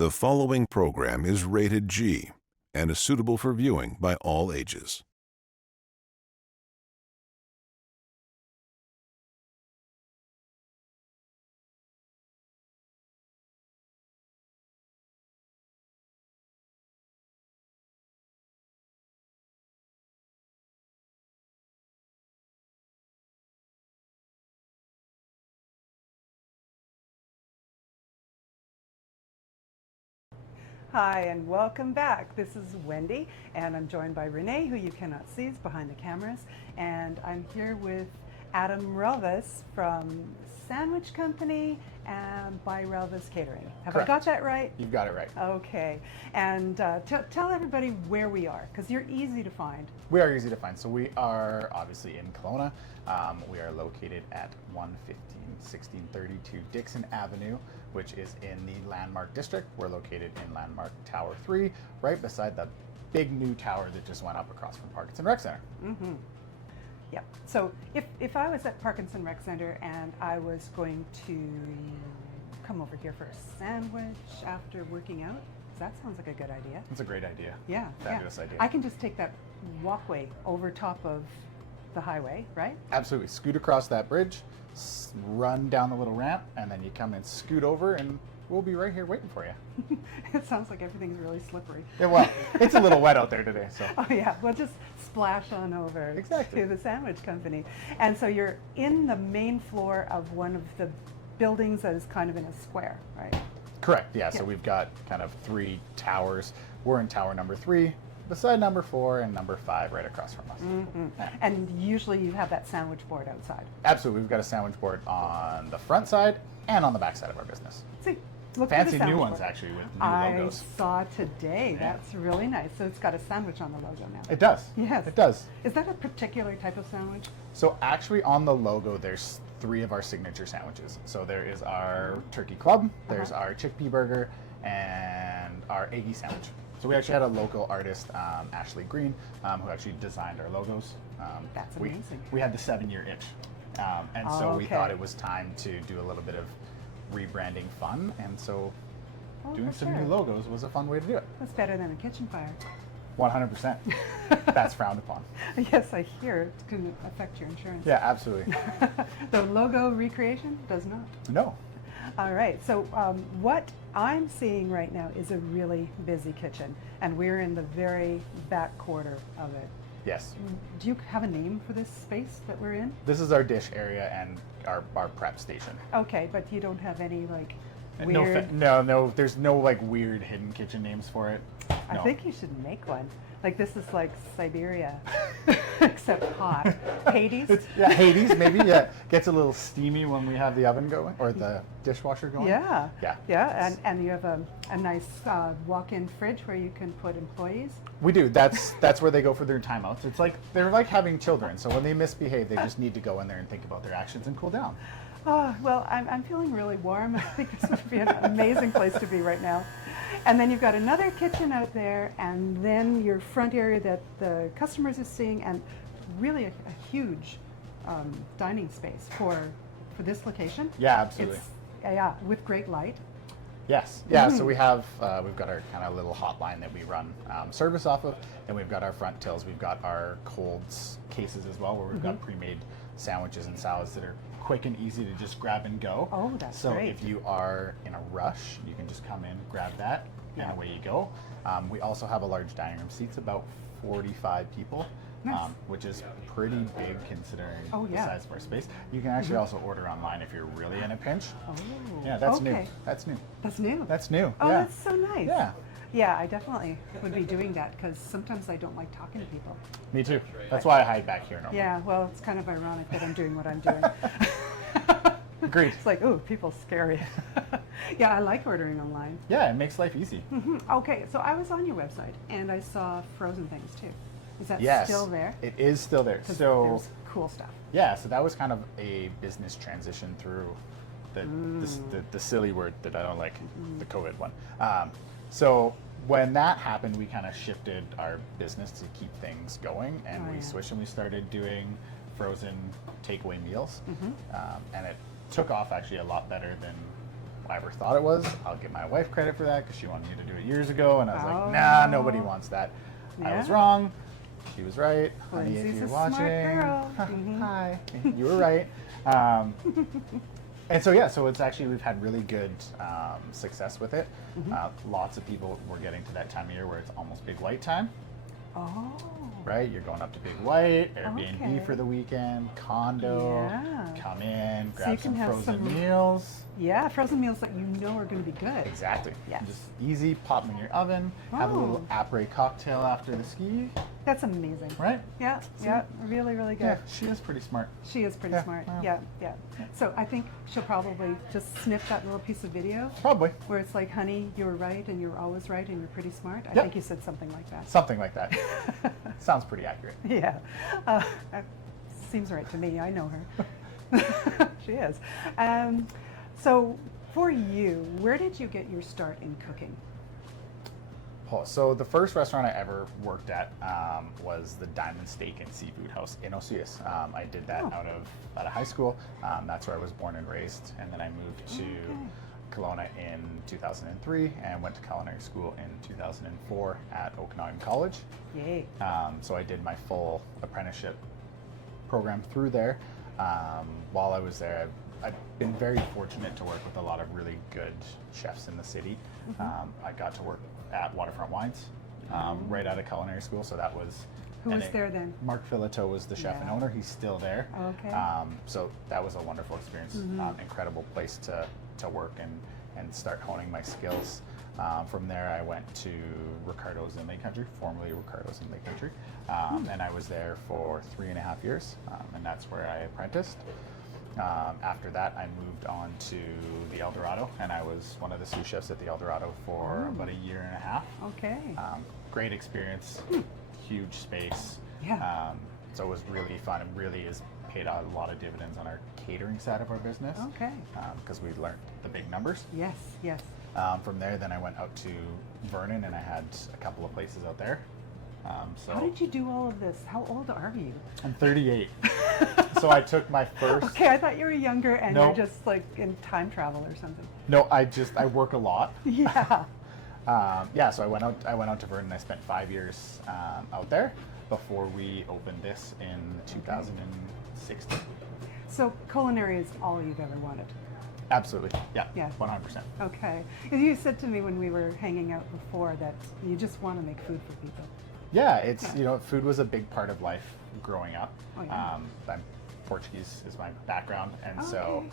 The following program is rated G and is suitable for viewing by all ages. Hi and welcome back. This is Wendy and I'm joined by Renee, who you cannot see, is behind the cameras, and I'm here with Adam Relvas from Sandwich Company and by Relvas Catering. Have Correct. I got that right? You've got it right. Okay, and tell everybody where we are, because you're easy to find. We are easy to find. So we are obviously in Kelowna. We are located at 1632 Dixon Avenue, which is in the Landmark District. We're located in Landmark Tower 3, right beside the big new tower that just went up across from Parkinson Rec Center. Mm-hmm. Yep. So if I was at Parkinson Rec Center and I was going to come over here for a sandwich after working out, that sounds like a good idea. It's a great idea. Yeah. Fabulous idea. I can just take that walkway over top of the highway, right? Absolutely. Scoot across that bridge, run down the little ramp, and then you come and scoot over, and we'll be right here waiting for you. It sounds like everything's really slippery. Yeah, well, it's a little wet out there today, so. Oh yeah, we'll just splash on over Exactly. to the Sandwich Company. And so you're in the main floor of one of the buildings that is kind of in a square, right? Correct, yeah. So we've got kind of 3 towers. We're in tower number 3, beside number 4 and number 5 right across from us. Mm-hmm. Yeah. And usually you have that sandwich board outside. Absolutely, we've got a sandwich board on the front side and on the back side of our business. See, look Fancy at the new sandwich ones board. actually with new I logos. saw today. Yeah. That's really nice. So it's got a sandwich on the logo now. It does. Yes. It does. Is that a particular type of sandwich? So actually on the logo there's 3 of our signature sandwiches. So there is our turkey club, there's our chickpea burger, and our eggy sandwich. So we actually had a local artist, Ashley Green, who actually designed our logos. That's amazing. We had the 7-year itch. And so we thought it was time to do a little bit of rebranding fun. And so doing some new logos was a fun way to do it. That's better than a kitchen fire. 100%. That's frowned upon. Yes, I hear it can affect your insurance. Yeah, absolutely. The logo recreation does not. No. All right, so what I'm seeing right now is a really busy kitchen, and we're in the very back quarter of it. Yes. Do you have a name for this space that we're in? This is our dish area and our prep station. Okay, but you don't have any like No, weird... no, there's no like weird hidden kitchen names for it. I No. think you should make one. Like this is like Siberia, except hot. Hades? Yeah, Hades maybe. Yeah, gets a little steamy when we have the oven going or the dishwasher going. Yeah. Yeah. Yeah, and you have a nice walk-in fridge where you can put employees. We do. That's where they go for their timeouts. It's like they're like having children. So when they misbehave, they just need to go in there and think about their actions and cool down. Oh, well, I'm feeling really warm. I think this would be an amazing place to be right now. And then you've got another kitchen out there, and then your front area that the customers are seeing, and really a huge dining space for this location. Yeah, absolutely. Yeah, with great light. Yes. Yeah. So we've got our kind of little hotline that we run service off of, and we've got our front tills. We've got our colds cases as well, where we've got pre-made sandwiches and salads that are quick and easy to just grab and go. Oh, that's so great. if you are in a rush, you can just come in, grab that, and away you go. We also have a large dining room, seats about 45 people. Nice. Which is pretty big considering the yeah. size of our space. You can actually also order online if you're really in a pinch. Oh, Yeah, that's new. okay. That's new. That's new. That's new. Oh, yeah. that's so nice. Yeah. Yeah, I definitely would be doing that because sometimes I don't like talking to people. Me too. That's why I hide back here normally. Yeah, well, it's kind of ironic that I'm doing what I'm doing. Agreed. It's like, ooh, people scary. Yeah, I like ordering online. Yeah, it makes life easy. Okay, so I was on your website and I saw frozen things too. Is that Yes. still there? It is still there. 'Cause So there's cool stuff. yeah, so that was kind of a business transition through the silly word that I don't like, the COVID one. So when that happened, we kind of shifted our business to keep things going, and we switched and we started doing frozen takeaway meals, and it took off actually a lot better than I ever thought it was. I'll give my wife credit for that because she wanted me to do it years ago, and I was like, nah, nobody wants that. I was wrong. She was right. Honey, if you're watching, hi, you were right. And so, yeah, so it's actually, we've had really good success with it. Lots of people, we're getting to that time of year where it's almost Big White time. Oh. Right? You're going up to Big White, Airbnb Okay. for the weekend, condo, Yeah. come in, So you grab can some have frozen some- meals. Yeah, frozen meals that you know are going to be good. Exactly. Yes. Just easy, pop them in your oven, have a little Oh. après cocktail after the ski, That's amazing. right? Yeah, yeah, really, really good. Yeah, she is pretty smart. She is pretty Yeah, smart. wow. Yeah, yeah. So I think she'll probably just snip that little piece of video Probably. where it's like, honey, you were right and you're always right and you're pretty smart. I Yep. think you said something like that. Something like that. Sounds pretty accurate. Yeah. That seems right to me. I know her. She is. So for you, where did you get your start in cooking? Oh, so the first restaurant I ever worked at was the Diamond Steak and Seafood House in Oceus. I did that out of high school. That's where I was born and raised, and then I moved to Kelowna in 2003 and went to culinary school in 2004 at Okanagan College. Yay. So I did my full apprenticeship program through there. While I was there, I've been very fortunate to work with a lot of really good chefs in the city. I got to work at Waterfront Wines right out of culinary school, so that was... Who was there then? Mark Filato was the chef and owner. He's still there. Okay. So that was a wonderful experience. Incredible place to work and start honing my skills. From there, I went to Ricardo's in Lake Country, formerly Ricardo's in Lake Country, and I was there for 3.5 years, and that's where I apprenticed. After that, I moved on to the El Dorado, and I was one of the sous chefs at the El Dorado for about 1.5 years. Okay. Great experience, huge space. Yeah. So it was really fun, and really has paid out a lot of dividends on our catering side of our business. Okay. Because we learned the big numbers. Yes, yes. From there, then I went out to Vernon, and I had a couple of places out there. So How did you do all of this? How old are you? I'm 38. So I took my first. Okay, I thought you were younger and No. you're just like in time travel or something. No, I work a lot. Yeah. So I went out to Vernon. I spent 5 years out there before we opened this in 2016. So culinary is all you've ever wanted. Absolutely, yeah, Yeah. 100%. Okay. 'Cause you said to me when we were hanging out before that you just want to make food for people. Yeah, it's food was a big part of life growing up. Oh, yeah. I'm Portuguese is my background, and so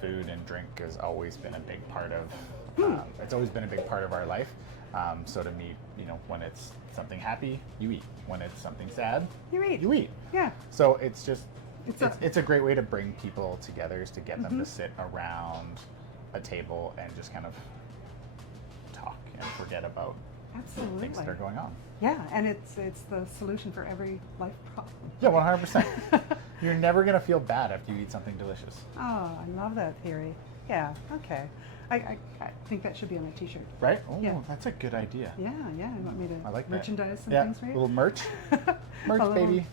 food and drink has always been a big part of. It's always been a big part of our life. So to me, when it's something happy, you eat. When it's something sad, You eat. you eat. Yeah. So it's just It's it's a great way to bring people together, is to get them to sit around a table and just kind of talk and forget about Absolutely. things that are going on. Yeah, and it's the solution for every life problem. Yeah, 100%. You're never going to feel bad after you eat something delicious. Oh, I love that theory. Yeah, okay. I think that should be on a t-shirt. Right? Oh, Yeah. that's a good idea. Yeah, yeah. You want me to I like that. merchandise some Yeah, things for you? little merch. A Merch, little baby.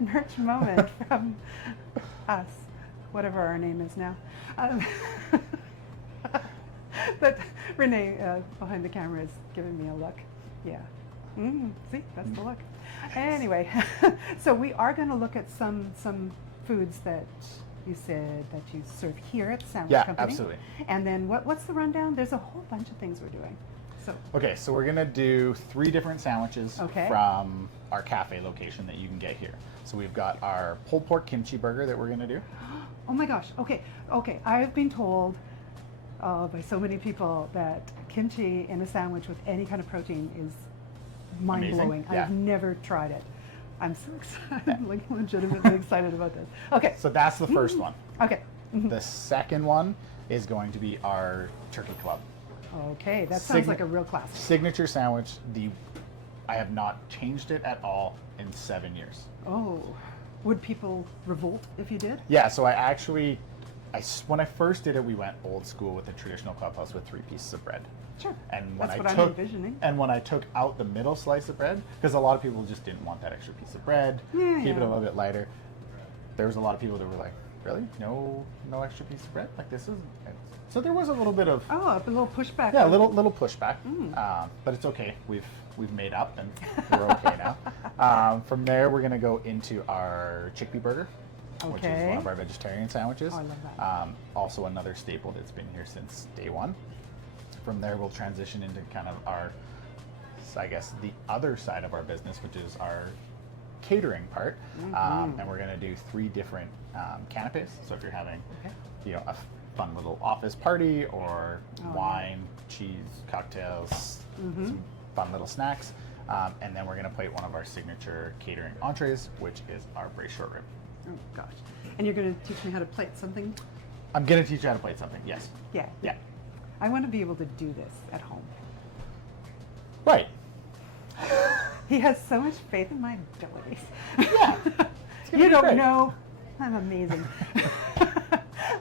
merch moment from us, whatever our name is now. But Renee behind the camera is giving me a look. Yeah. See, that's the look. Anyway, so we are going to look at some foods that you said that you serve here at the Sandwich Yeah, Company. absolutely. And then what's the rundown? There's a whole bunch of things we're doing. So Okay, so we're going to do 3 different sandwiches Okay. from our cafe location that you can get here. So we've got our pulled pork kimchi burger that we're going to do. oh my gosh. Okay. I've been told by so many people that kimchi in a sandwich with any kind of protein is mind-blowing. Yeah. I've never tried it. I'm so excited, I'm like legitimately excited about this. Okay. So that's the first one. Okay. The second one is going to be our turkey club. Okay. That sounds Signa- like a real classic. Signature sandwich. I have not changed it at all in 7 years. Oh. Would people revolt if you did? Yeah, so when I first did it, we went old school with the traditional clubhouse with 3 pieces of bread. Sure. And when That's I what took, I'm envisioning. And when I took out the middle slice of bread, because a lot of people just didn't want that extra piece of bread, Yeah, keep it yeah. a little bit lighter. There was a lot of people that were like, really? No extra piece of bread? Like this is, so there was a little bit of, Oh, a little pushback. yeah, a little pushback, but it's okay. We've made up and we're okay now. From there, we're gonna go into our chickpea burger, which is Okay. one of our vegetarian sandwiches. Oh, I love that. Also another staple that's been here since day one. From there, we'll transition into kind of our, I guess, the other side of our business, which is our catering part. And we're gonna do 3 different canapes. So if you're having, you know, a fun little office party or wine, cheese, cocktails, some fun little snacks. And then we're gonna plate one of our signature catering entrees, which is our braised short rib. Oh gosh. And you're going to teach me how to plate something? I'm gonna teach you how to plate something, yes. Yeah. Yeah. I want to be able to do this at home. Right. He has so much faith in my abilities. Yeah. You don't great. know. I'm amazing.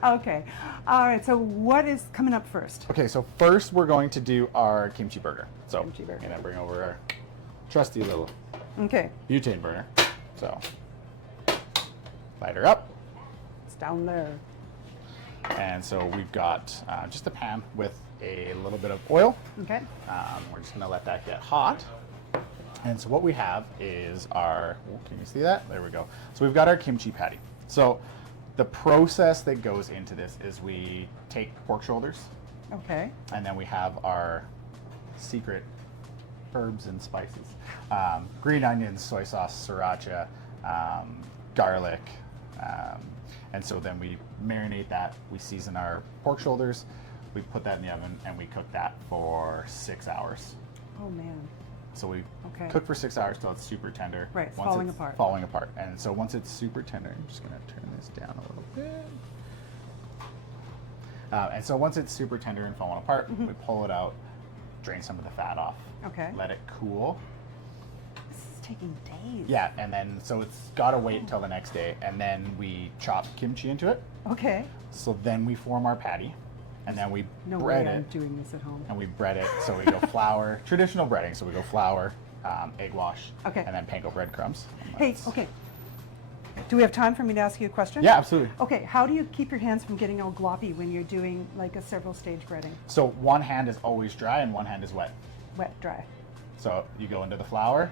Okay. All right. So what is coming up first? Okay, so first we're going to do our kimchi burger. So Kimchi burger. I'm gonna bring over our trusty little Okay. butane burner. So light her up. It's down there. And so we've got just a pan with a little bit of oil. Okay. We're just gonna let that get hot. And so what we have is our, can you see that? There we go. So we've got our kimchi patty. So the process that goes into this is we take pork shoulders, Okay. and then we have our secret herbs and spices. Green onions, soy sauce, sriracha, garlic. And so then we marinate that, we season our pork shoulders, we put that in the oven, and we cook that for 6 hours. Oh man. So we Okay. cook for 6 hours till it's super tender. Right, it's Once falling it's apart. Falling apart. And so once it's super tender, I'm just gonna turn this down a little bit. And so once it's super tender and falling apart, we pull it out, drain some of the fat off. Okay. Let it cool. This is taking days. Yeah, and then so it's gotta wait until the next day, and then we chop kimchi into it. Okay. So then we form our patty, and then we No bread way I'm it, doing this at home. and we bread it. So we go flour, traditional breading. So we go flour, egg wash, Okay. and then panko breadcrumbs. Hey, okay. Do we have time for me to ask you a question? Yeah, absolutely. Okay, how do you keep your hands from getting all gloppy when you're doing like a several stage breading? So one hand is always dry and one hand is wet. Wet, dry. So you go into the flour,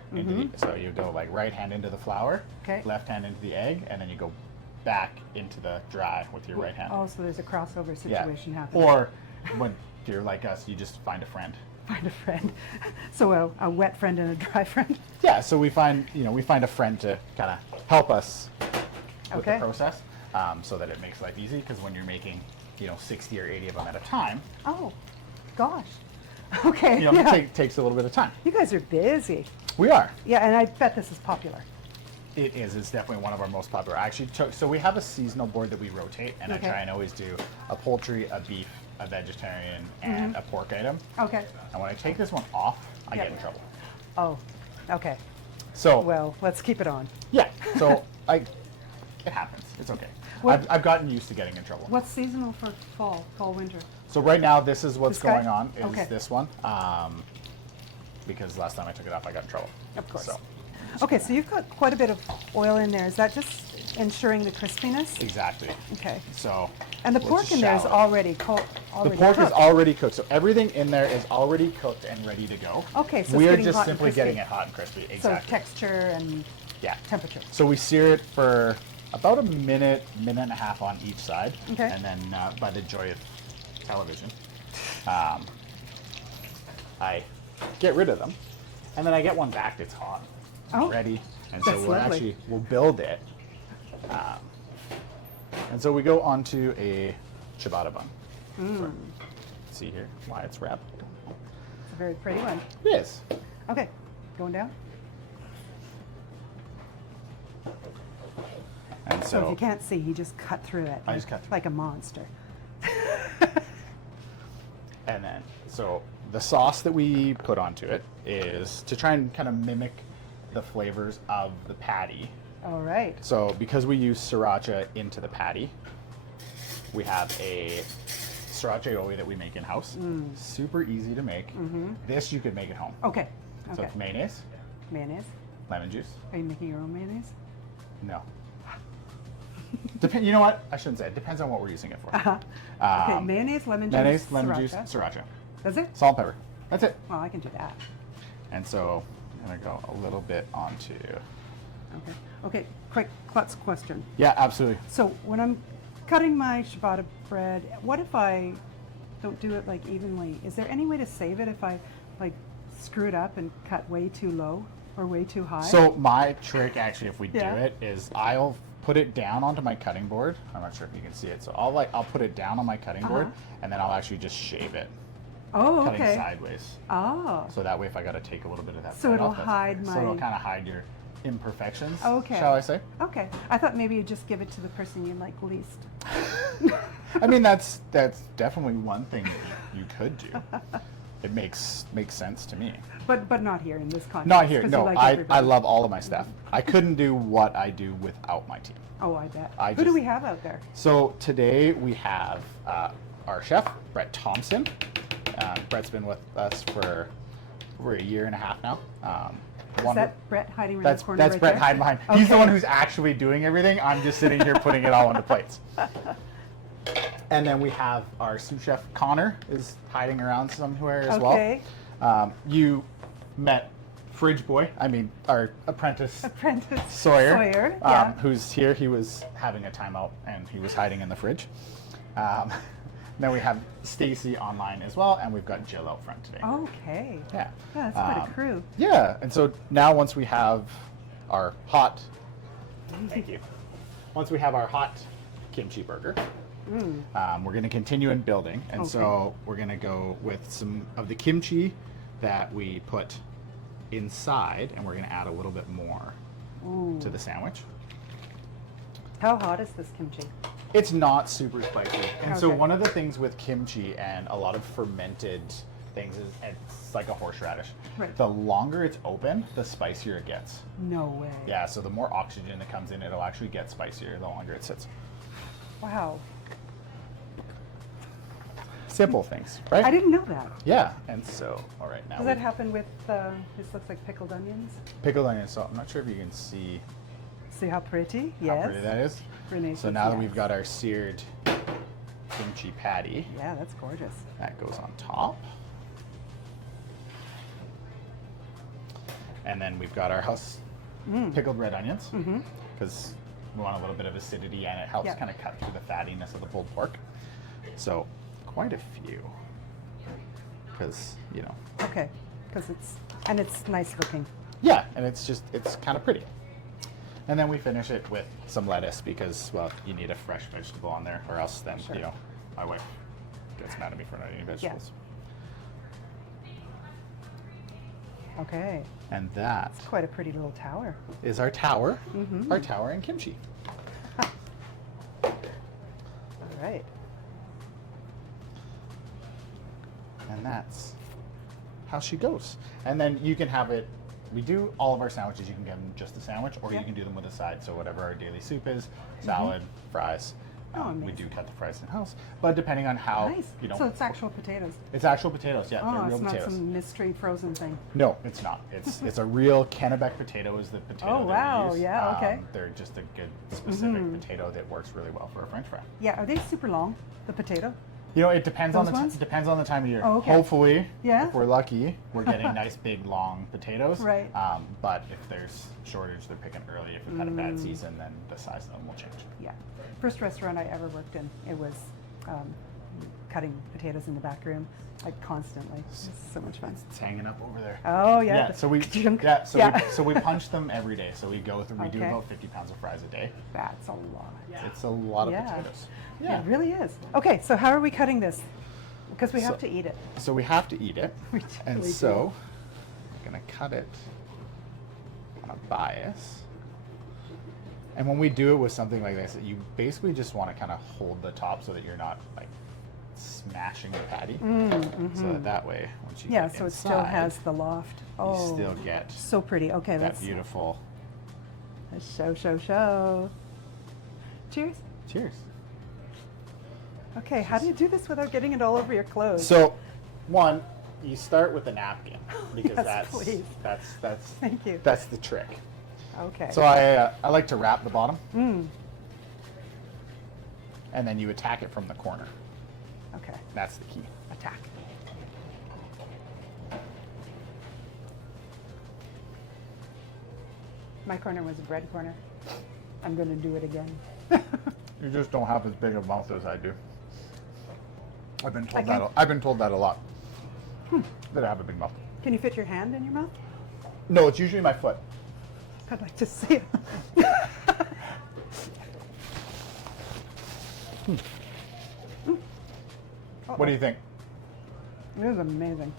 so you go like right hand into the flour, Okay. left hand into the egg, and then you go back into the dry with your right hand. Oh, so there's a crossover Yeah. situation happening. Or when you're like us, you just find a friend. Find a friend. So a wet friend and a dry friend. Yeah, so we find a friend to kind of help us with Okay. the process, so that it makes life easy. Because when you're making 60 or 80 of them at a time, Oh, gosh. Okay. it Yeah. takes a little bit of time. You guys are busy. We are. Yeah, and I bet this is popular. It is. It's definitely one of our most popular. I actually took. So we have a seasonal board that we rotate, and Okay. I try and always do a poultry, a beef, a vegetarian, and a pork item. Okay. And when I take this one off, I Yeah. get in trouble. Oh, okay. So Well, let's keep it on. yeah. So it happens. It's okay. What- I've gotten used to getting in trouble. What's seasonal for fall, winter? So right now, this is what's This guy? going on. Is Okay. this one? Because last time I took it off, I got in trouble. Of course. So Okay, so you've got quite a bit of oil in there. Is that just ensuring the crispiness? exactly. Okay. So And the we'll pork just in there is shallow. already The already pork is cooked. already cooked, so everything in there is already cooked and ready to go. Okay, so it's we are getting just hot and simply crispy. getting it hot and crispy. So Exactly. texture and Yeah. temperature. So we sear it for about a minute and a half on each side, Okay. and then by the joy of television, I get rid of them, and then I get one back that's hot, and Oh, ready, and that's so we'll lovely. we'll build it, and so we go onto a ciabatta bun. Mm. See here why it's wrapped. It's a very pretty one. It is. Okay, going down. And So if so you can't see, he just cut through it. I just cut through like a monster. And then, so the sauce that we put onto it is to try and kind of mimic the flavors of the patty. All right. So because we use sriracha into the patty, we have a sriracha aioli that we make in house. Super easy to make. This you could make at home. Okay. So Okay. it's mayonnaise, Mayonnaise. lemon juice. Are you making your own mayonnaise? No. You know what? I shouldn't say. It depends on what we're using it for. Okay, mayonnaise, lemon juice, sriracha. Does it? Salt, pepper. That's it. Well, I can do that. And so I'm going to go a little bit onto... Okay. Okay, quick klutz question. Yeah, absolutely. So when I'm cutting my ciabatta bread, what if I don't do it like evenly? Is there any way to save it if I like screw it up and cut way too low or way too high? So my trick, actually, if we do Yeah. it, is I'll put it down onto my cutting board. I'm not sure if you can see it. So I'll put it down on my cutting board, and then I'll actually just shave it, oh, cutting okay. sideways. Oh, So that way, if I got to take a little bit of that, So fat it'll off, that's hide okay. my- So it'll kind of hide your imperfections. okay. Shall I say? Okay. I thought maybe you'd just give it to the person you like least. I mean, that's definitely one thing that you could do. It makes sense to me. But not here in this context. Not here. 'cause No, you like I everybody. love all of my staff. I couldn't do what I do without my team. Oh, I bet. I Who do just- we have out there? So today we have our chef, Brett Thompson. Brett's been with us for over a year and a half now. Is that Brett hiding in That's the corner that's right Brett there? hiding behind. He's the Okay. one who's actually doing everything. I'm just sitting here putting it all onto plates. And then we have our sous chef Connor is hiding around somewhere as Okay. well. You met Fridge Boy, our apprentice Apprentice Sawyer, yeah. who's here. He was having a timeout and he was hiding in the fridge. Then we have Stacy online as well, and we've got Jill out front today. Okay. Yeah. Yeah, that's quite a crew. Yeah, and so now once we have our hot, thank you. Once we have our hot kimchi burger, we're going to continue in building, and so we're going to go with some of the kimchi that we put inside, and we're going to add a little bit more to the sandwich. How hot is this kimchi? It's not super spicy. And so Okay. one of the things with kimchi and a lot of fermented things is it's like a horseradish. Right. The longer it's open, the spicier it gets. No way. Yeah, so the more oxygen that comes in, it'll actually get spicier the longer it sits. Wow. Simple things, right? I didn't know that. Yeah, and so, all right, now Does that happen with, this looks like pickled onions? pickled onions. So I'm not sure if you can see See how pretty? how Yes. pretty that is. Renee So says now that yes. we've got our seared kimchi patty, Yeah, that's gorgeous. that goes on top. And then we've got our pickled red onions because we want a little bit of acidity and it helps Yeah. kind of cut through the fattiness of the pulled pork. So quite a few because, Okay, because it's nice looking. yeah, and it's kind of pretty. And then we finish it with some lettuce because, well, you need a fresh vegetable on there or else then, Sure. my wife gets mad at me for not eating vegetables. Okay, And that it's quite a pretty little tower. is our tower, our tower and kimchi. All right. And that's how she goes. And then you can have it, we do all of our sandwiches, you can get them just a sandwich or Yeah. you can do them with a side. So whatever our daily soup is, salad, fries. Oh, we amazing. do cut the fries in-house. But depending on how, Nice. So it's actual potatoes. it's actual potatoes, yeah, Oh, they're real it's not potatoes. some mystery frozen thing. No, it's not. It's a real Kennebec potato is the potato Oh, that we wow. use. Yeah, okay. They're just a good specific potato that works really well for a French fry. Yeah, are they super long, the potato? It depends on Those the ones? depends on the time of year. Oh, okay. Hopefully, Yeah. if we're lucky, we're getting nice big long potatoes. Right. But if there's shortage, they're picking early. If we've had a bad season, then the size of them will change. Yeah. First restaurant I ever worked in, it was cutting potatoes in the back room, like constantly. It was so much fun. It's hanging up over there. Oh, yeah. Yeah, so we Yeah. we punch them every day. So we go through. We do Okay. about 50 pounds of fries a day. That's a lot. It's a lot of Yeah. potatoes. It really is. Okay, so how are we cutting this? Because we have So- to eat it. So we have to eat it. We And totally so I'm going to cut it on a bias. And when we do it with something like this, you basically just want to kind of hold the top so that you're not like smashing the patty. So that way, once you Yeah, get so it inside, still has the loft. Oh, you still get so pretty. Okay, that let's beautiful. show. Cheers. Cheers. Okay, how do you do this without getting it all over your clothes? So, one, you start with a napkin because Yes, please. that's Thank you. that's the trick. Okay. So I like to wrap the bottom. and then you attack it from the corner. Okay. That's the key. Attack. My corner was a bread corner. I'm going to do it again. You just don't have as big a mouth as I do. I've been told Again? that. I've been told that a lot. That I have a big mouth. Can you fit your hand in your mouth? No, it's usually my foot. I'd like to see it. What do you think? It is amazing.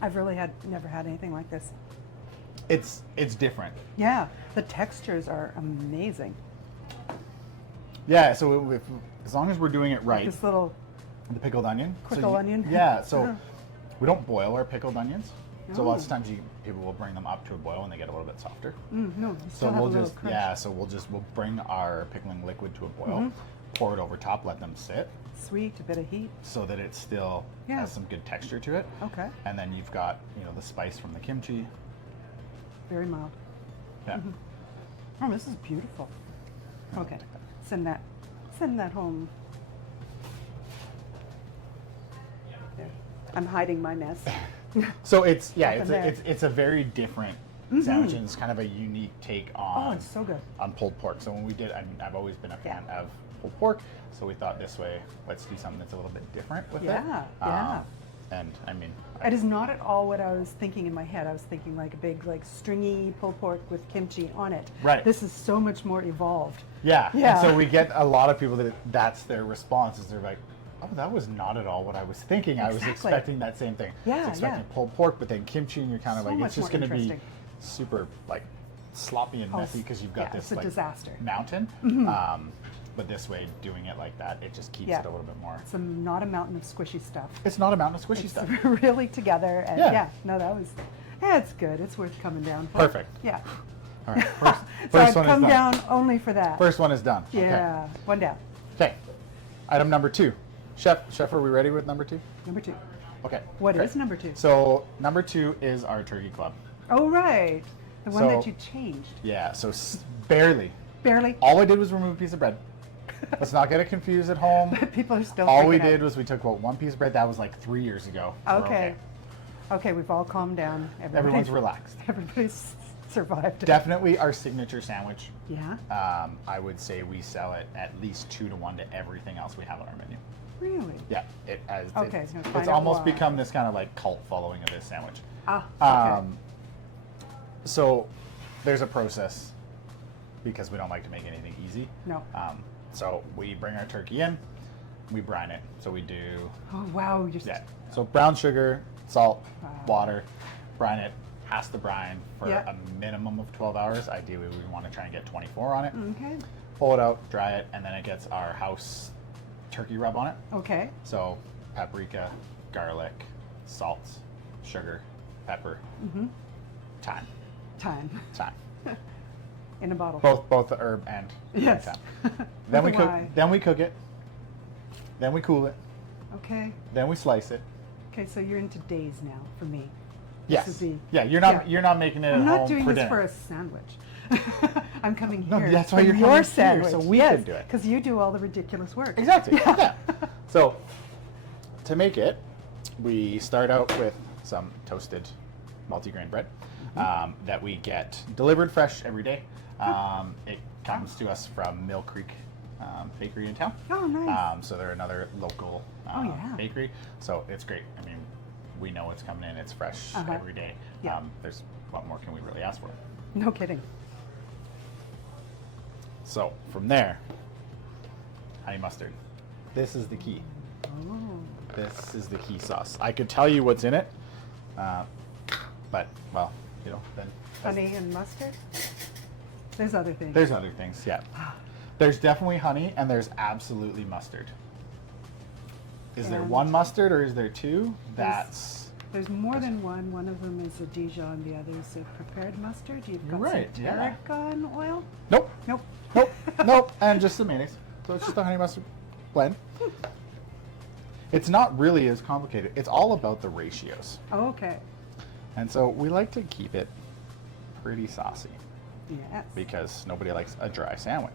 I've really never had anything like this. It's different. Yeah, the textures are amazing. Yeah. So as long as we're doing it right, This little the pickled onion. Pickled onion? Yeah. So Uh-huh. we don't boil our pickled onions. So lots of Oh. times people will bring them up to a boil and they get a little bit softer. no, you So still have a we'll little just crunch. so we'll bring our pickling liquid to a boil, pour it over top, let them sit, Sweet, a bit of heat. so that it still Yeah. has some good texture to it. Okay, And then you've got the spice from the kimchi. very mild. Yeah. Oh, this is beautiful. Okay, send that home. There. I'm hiding my mess. So it's Up in there. it's a very different sandwich, and it's kind of a unique take Oh, on it's so good. pulled pork. So when we did, I've always been a fan of pulled pork, so we thought this way, let's do something that's a little bit different with it. Yeah, yeah. And I mean, It is not at all what I was thinking in my head. I was thinking like a big, like stringy pulled pork with kimchi on it. Right. This is so much more evolved. yeah. Yeah. And so we get a lot of people that's their response is they're like, oh, that was not at all what I was thinking. I was Exactly. expecting that same thing. I Yeah, was expecting yeah. pulled pork, but then kimchi, and you're kind of So like, much it's just more going to be interesting. super like sloppy and Oh, messy because you've got yeah, this it's a like disaster. mountain. But this way, doing it like that, it just keeps Yeah. it a little bit more. It's not a mountain of squishy stuff. It's not a mountain of squishy It's stuff. really together. And Yeah. no, that was, it's good. It's worth coming down for. Perfect. Yeah. All right, first, So first I've one come is done. down only for that. First one is done. Yeah, one down. Okay. Item number 2. Chef, are we ready with number 2? Number 2. Okay. What great. is number 2? So number 2 is our turkey club. Oh, right. The one So- that you changed. Yeah. So barely. Barely. All I did was remove a piece of bread. Let's not get it confused at home. People are still All we freaking out. did was we took about one piece of bread. That was like 3 years ago. We're Okay. Okay, we've all calmed down. Everyone's relaxed. Everybody's survived. Definitely our signature sandwich. Yeah. I would say we sell it at least 2 to 1 to everything else we have on our menu. Really? Yeah, it has. Okay, It's, now it's find out almost why. become this kind of like cult following of this sandwich. Ah, okay. So there's a process because we don't like to make anything easy. No. So we bring our turkey in, we brine it. So we do Oh, wow. You're So brown sugar, salt, Wow. water, brine it. Has to brine for Yeah. a minimum of 12 hours. Ideally, we want to try and get 24 on it. Okay. Pull it out, dry it, and then it gets our house turkey rub on it. Okay. So paprika, garlic, salt, sugar, pepper, thyme. Time. In a bottle. Both the herb and Yes. thyme. Then we With a cook. Y. Then we cook it. Then we cool it. Okay. Then we slice it. Okay, so you're into days now for me. Yes. This is the- Yeah. You're yeah. not making it at I'm not home doing for this dinner. for a sandwich. I'm coming No, here. that's why for you're your coming here, sandwich. so we yes, can do it. Because you do all the ridiculous work. Exactly. Yeah. So to make it, we start out with some toasted multigrain bread that we get delivered fresh every day. It comes to us from Mill Creek Bakery in town. Oh, nice. So they're another local Oh, yeah. bakery. So it's great. I mean, we know it's coming in. It's fresh Uh-huh. every day. Yeah. There's what more can we really ask for? No kidding. So from there, honey mustard. This is the key. Oh. This is the key sauce. I could tell you what's in it, but well, then Honey and mustard? There's other things. there's other things. Yeah, there's definitely honey, and there's absolutely mustard. Is there And- one mustard or is there two? That's There's more than one. One of them is a Dijon, the other is a prepared mustard. You've got Right, some yeah. tarragon oil? nope, Nope. nope, nope, and just the mayonnaise. So it's just a honey mustard blend. It's not really as complicated. It's all about the ratios. Oh, okay. And so we like to keep it pretty saucy. Yes. because nobody likes a dry sandwich.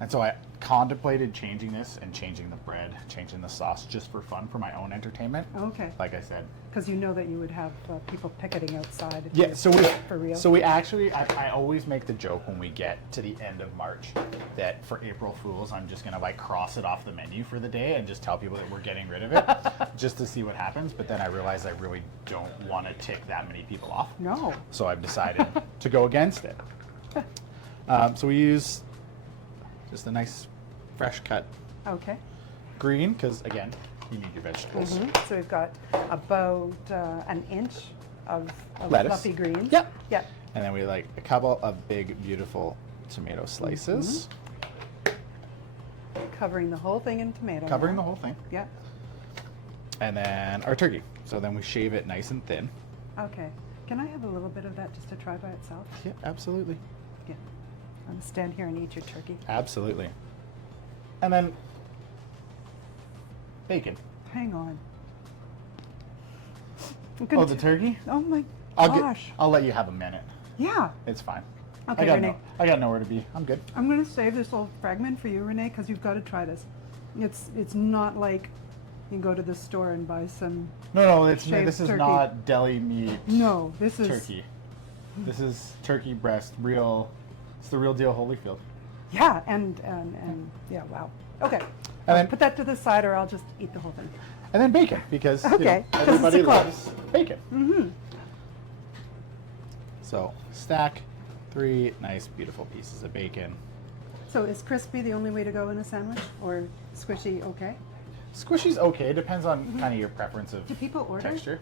And so I contemplated changing this and changing the bread, changing the sauce just for fun, for my own entertainment. Okay. Like I said. Because you know that you would have people picketing outside. If Yeah, you so did we it for real. so we actually I always make the joke when we get to the end of March that for April Fools I'm just gonna like cross it off the menu for the day and just tell people that we're getting rid of it just to see what happens. But then I realized I really don't want to tick that many people off. No. So I've decided to go against it. So we use just a nice fresh cut Okay. green because again you need your vegetables. So we've got about an inch of Lettuce. fluffy greens. Yep. Yep. And then we like a couple of big beautiful tomato slices. Covering the whole thing in tomato. Covering the now. whole thing. Yep. And then our turkey. So then we shave it nice and thin. Okay. Can I have a little bit of that just to try by itself? Yeah, absolutely. Yeah. I'm gonna stand here and eat your turkey. Absolutely. And then bacon. Hang on. Oh, the turkey? Oh my I'll gosh. I'll let you have a minute. Yeah. It's fine. Okay, Renee. I got nowhere to be. I'm good. I'm gonna save this little fragment for you, Renee, because you've got to try this. It's not like you go to the store and buy some. No, this Shaved is turkey. not deli meat No, this is turkey. This is turkey breast, real. It's the real deal, Holyfield. Yeah, and yeah, wow. Okay. And then- Put that to the side, or I'll just eat the whole thing. And then bacon, because Okay, 'cause it's a everybody club. loves bacon. Mm-hmm. So stack 3 nice, beautiful pieces of bacon. So is crispy the only way to go in a sandwich, or squishy okay? Squishy's okay, depends on kind of your preference of Do people order? texture.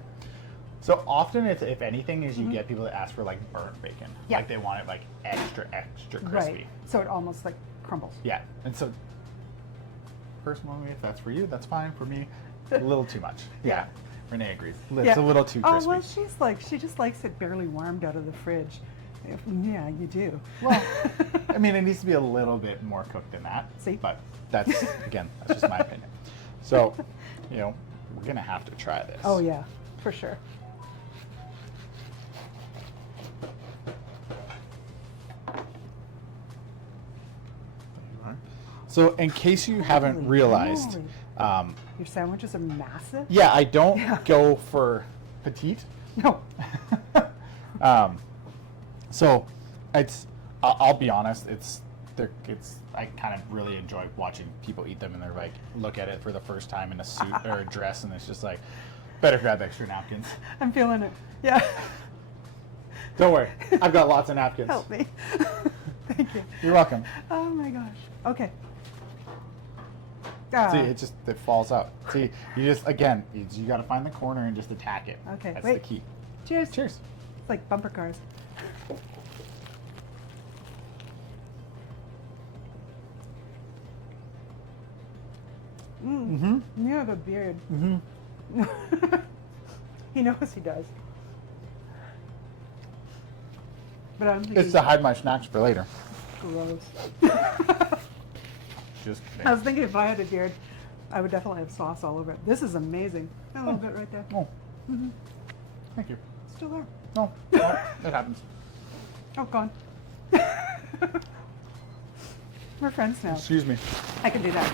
So often, it's, if anything, is you get people that ask for like burnt bacon. Yeah. Like they want it like extra crispy. Right. So it almost like crumbles. Yeah, and so personally, if that's for you, that's fine. For me, a little too much. Yeah, Renee agrees. It's a little too crispy. Oh well, she just likes it barely warmed out of the fridge. Yeah, you do. Well, I mean, it needs to be a little bit more cooked than that. See? But that's, again, that's just my opinion. So, we're going to have to try this. Oh yeah, for sure. So, in case you haven't Holy realized, moly. Your sandwiches are massive. yeah, I don't go for petite. No. So, I'll be honest, I kind of really enjoy watching people eat them, and they're like, look at it for the first time in a suit or a dress, and it's just like, better grab extra napkins. I'm feeling it. Yeah. Don't worry, I've got lots of napkins. Help me. Thank you. You're welcome. Oh my gosh. Okay. See, it falls out. See, you just, again, you got to find the corner and just attack it. Okay, That's wait. the key. Cheers. Cheers. It's like bumper cars. You have a beard. He knows he does. But I'm thinking, It's to hide my snacks for later. gross. Just I was thinking if I had a beard, I would definitely have sauce all over it. This is amazing. A little bit right there. Oh. Thank you. Still there. No, it happens. Oh, gone. We're friends now. Excuse me. I can do that.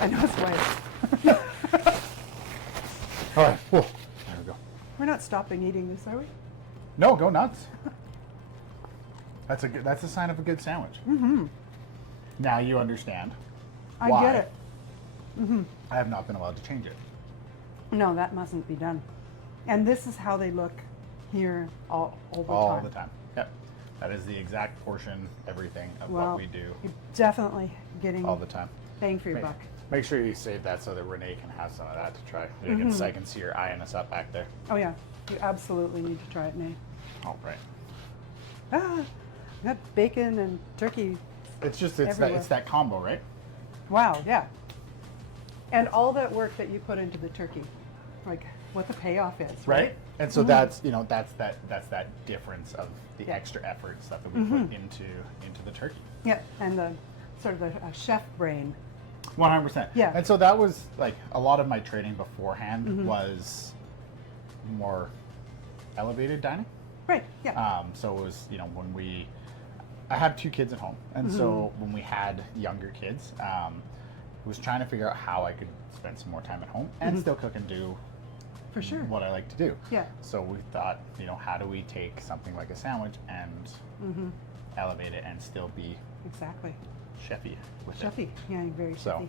I know his ways. All right. Whoa. There we go. We're not stopping eating this, are we? No, go nuts. That's a sign of a good sandwich. Now you understand. I why get it. I have not been allowed to change it. No, that mustn't be done. And this is how they look here all the time. All the time. Yep. That is the exact portion, everything of Well, what we do you're definitely getting all the time. bang for your buck. Make sure you save that so that Renee can have some of that to try. So I can see her eyeing us up back there. Oh yeah, you absolutely need to try it, Nay. All right. Ah, got bacon and turkey. It's Everywhere. that combo, right? Wow, yeah. And all that work that you put into the turkey, like what the payoff is, Right. And so that's that difference of the Yeah. extra effort stuff that we put into the turkey. Yeah, and the sort of a chef brain. 100%. Yeah. And so that was like a lot of my training beforehand was more elevated dining. Right. Yeah. So it was, I have 2 kids at home, and so when we had younger kids, was trying to figure out how I could spend some more time at home and still cook and do For sure. what I like to do. Yeah. So we thought, how do we take something like a sandwich and elevate it and still be Exactly. chefy with Chefy. it. Yeah, you're very So chefy.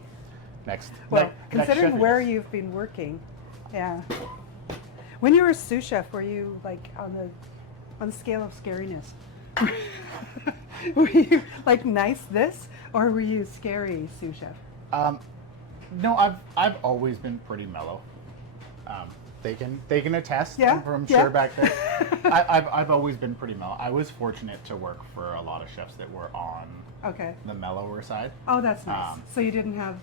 next. Well, next considering chefy where list. you've been working, yeah. When you were a sous chef, were you like on the scale of scariness? Were you like nice this, or were you scary sous chef? No, I've always been pretty mellow. They can attest. Yeah, From yeah. sure back there. I've always been pretty mellow. I was fortunate to work for a lot of chefs that were on Okay. the mellower side. Oh, that's nice. Um, So you didn't have.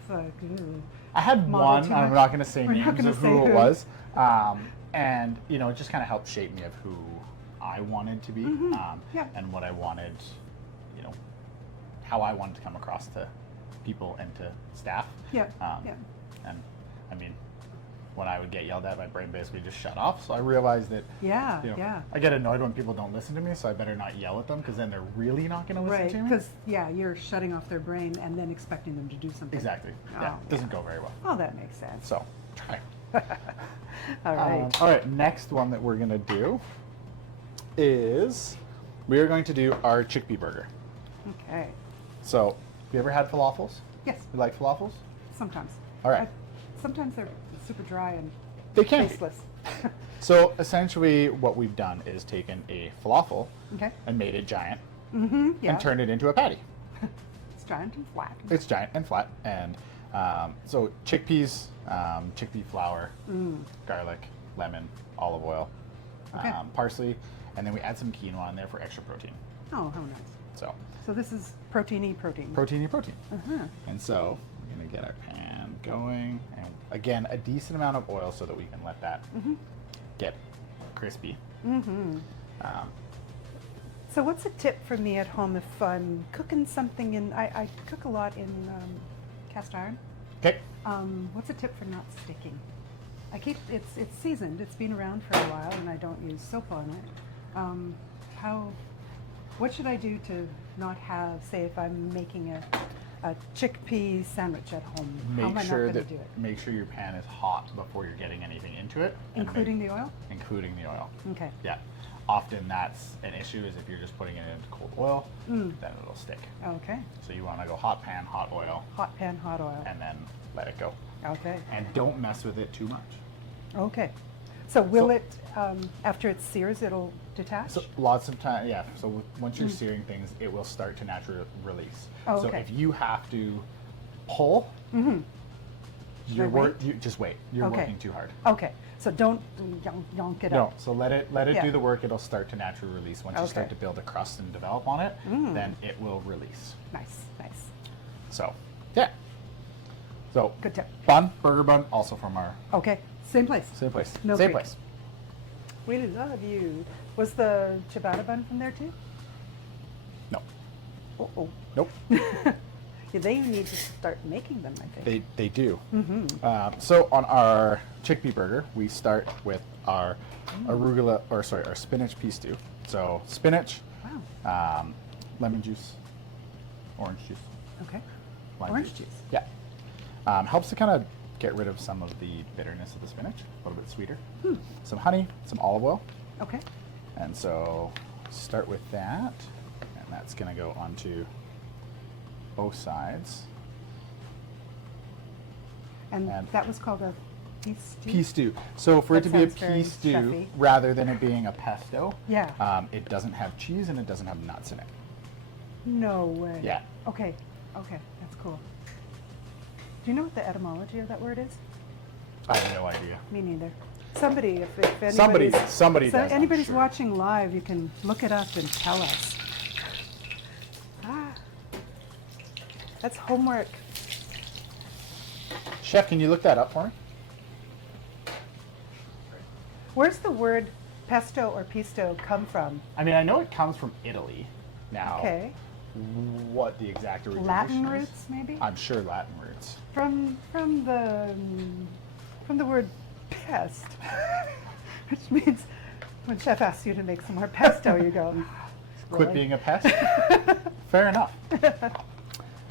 I had Model one. too I'm much? not going to say We're not names gonna of say who it who. was, and it just kind of helped shape me of who I wanted to be, Yeah. and what I wanted, how I wanted to come across to people and to staff. Yeah. Yeah. And I mean, when I would get yelled at, my brain basically just shut off. So I realized that, Yeah. Yeah. I get annoyed when people don't listen to me, so I better not yell at them because then they're really not going to listen Right. to me. Because you're shutting off their brain and then expecting them to do something. Exactly. Oh, Yeah. Doesn't go very well. Oh, that makes sense. So try. All right. All right. Next one that we're going to do is we are going to do our chickpea burger. Okay. So, have you ever had falafels? Yes. You like falafels? Sometimes. All right. Sometimes they're super dry and They can be. tasteless. So essentially what we've done is taken a falafel Okay. and made it giant Mm-hmm. Yeah. and turned it into a patty. It's giant and flat. It's giant and flat. And so chickpeas, chickpea flour, garlic, lemon, olive oil, Okay. parsley, and then we add some quinoa in there for extra protein. Oh, how nice. So So this is proteiny protein. proteiny protein. Uh-huh. And so we're going to get our pan going. And again, a decent amount of oil so that we can let that get crispy. Mm-hmm. So what's a tip for me at home if I'm cooking something in, I cook a lot in cast iron. Okay. What's a tip for not sticking? I keep, it's seasoned, it's been around for a while and I don't use soap on it. What should I do to not have, say if I'm making a chickpea sandwich at home, how am I Make not sure going to that do it? make sure your pan is hot before you're getting anything into it. and Including the oil? including the oil. Okay. Yeah. Often that's an issue is if you're just putting it into cold oil, then it'll stick. Okay. So you want to go hot pan, hot oil, Hot pan, hot oil. and then let it go. Okay. And don't mess with it too much. Okay. So will So- it, after it sears, it'll detach? So lots of time, yeah. So once you're searing things, it will start to naturally release. Oh, So okay. if you have to pull, Should I wait? you just wait. You're Okay. working too hard. Okay. So don't yonk it No, up. so let it Yeah. do the work. It'll start to naturally release. Once you start Okay. to build a crust and develop on it, then it will release. Nice, nice. So yeah. So Good tip. bun, burger bun, also from our Okay. Same place. same place. Mill Same Creek. place. We love you. Was the ciabatta bun from there too? No. Uh-oh. Nope. Yeah, they need to start making them, I think. They do. So on our chickpea burger, we start with our arugula, or sorry, our spinach pea stew. So spinach, Wow. lemon juice, orange juice, Okay. lime Orange juice. Yeah. Helps to kind of get rid of some of the bitterness of the spinach, a little bit sweeter. Some honey, some olive oil. Okay. And so start with that, and that's going to go onto both sides. And And- that was called a pea stew? Pea stew. So for it That to be a sounds very pea stew, chefy. rather than it being a pesto, Yeah. it doesn't have cheese and it doesn't have nuts in it. No way. Yeah. Okay. Okay. That's cool. Do you know what the etymology of that word is? I have no idea. Me neither. Somebody, if anybody's, Somebody so does, I'm anybody's sure. watching live, you can look it up and tell us. Ah, that's homework. Chef, can you look that up for me? Where's the word pesto or pisto come from? I mean, I know it comes from Italy. Now, Okay. what the exact origination Latin is, roots, maybe? I'm sure Latin roots. From the word pest. Which means when chef asks you to make some more pesto, you go, Quit "Really?" being a pest. Fair enough.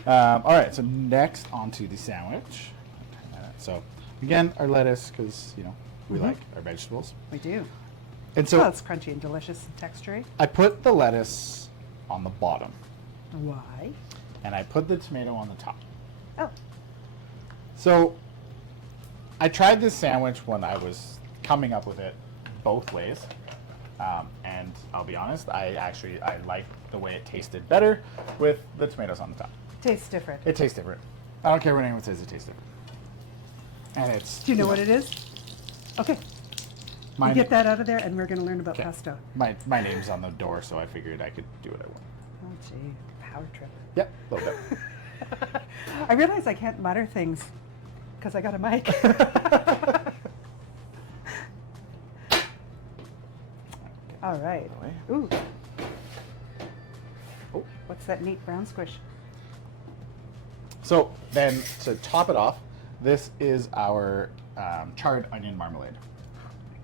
All right, so next onto the sandwich. So again, our lettuce, because we like our vegetables. We do. And so Well, it's crunchy and delicious and textury. I put the lettuce on the bottom, Why? and I put the tomato on the top. Oh, So I tried this sandwich when I was coming up with it both ways, and I'll be honest, I like the way it tasted better with the tomatoes on the top. tastes different. It tastes different. I don't care what anyone says, it tastes different. And it's. Do you know what it is? Okay, My you get that out of there, and we're going to learn about Okay. pesto. My name's on the door, so I figured I could do what I want. Oh, gee, power trip. Yep, a little bit. I realize I can't mutter things because I got a mic. All right. Ooh. Oh, what's that neat brown squish? So then, to top it off, this is our charred onion marmalade.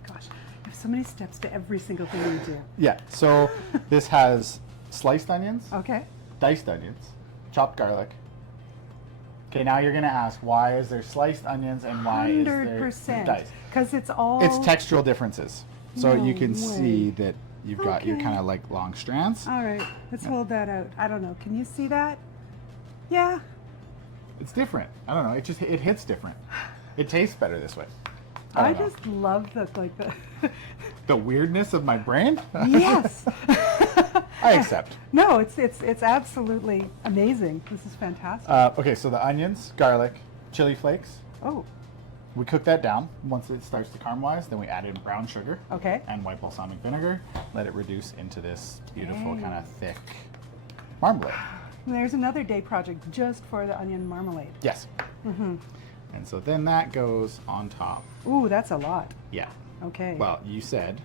Gosh, I have so many steps to every single thing you do. Yeah, so this has sliced onions, Okay. diced onions, chopped garlic. Okay, now you're gonna ask, why is there sliced onions and why is there 100%. diced? Because it's all. It's textural differences. So No you can way. see that you've got your Okay. kind of like long strands. All right, let's hold that out. I don't know. Can you see that? Yeah. It's different. I don't know. It hits different. It tastes better this way. I don't know. just love the The weirdness of my brain. Yes. I accept. No, it's absolutely amazing. This is fantastic. Okay, so the onions, garlic, chili flakes. Oh, We cook that down. Once it starts to caramelize, then we add in brown sugar okay. and white balsamic vinegar. Let it reduce into this beautiful Dang. kind of thick marmalade. There's another day project just for the onion marmalade. Yes. And so then that goes on top. Ooh, that's a lot. Yeah. Okay. Well, you said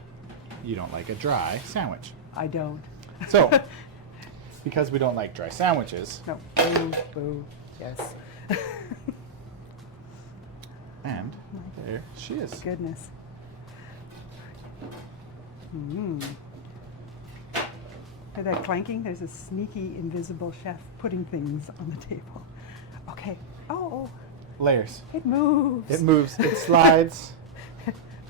you don't like a dry sandwich. I don't. So, because we don't like dry sandwiches, No. Boo, boo. Yes. and there she is. Goodness. Mm. Hear that clanking? There's a sneaky, invisible chef putting things on the table. Okay. Oh, Layers. it moves. It moves, it slides.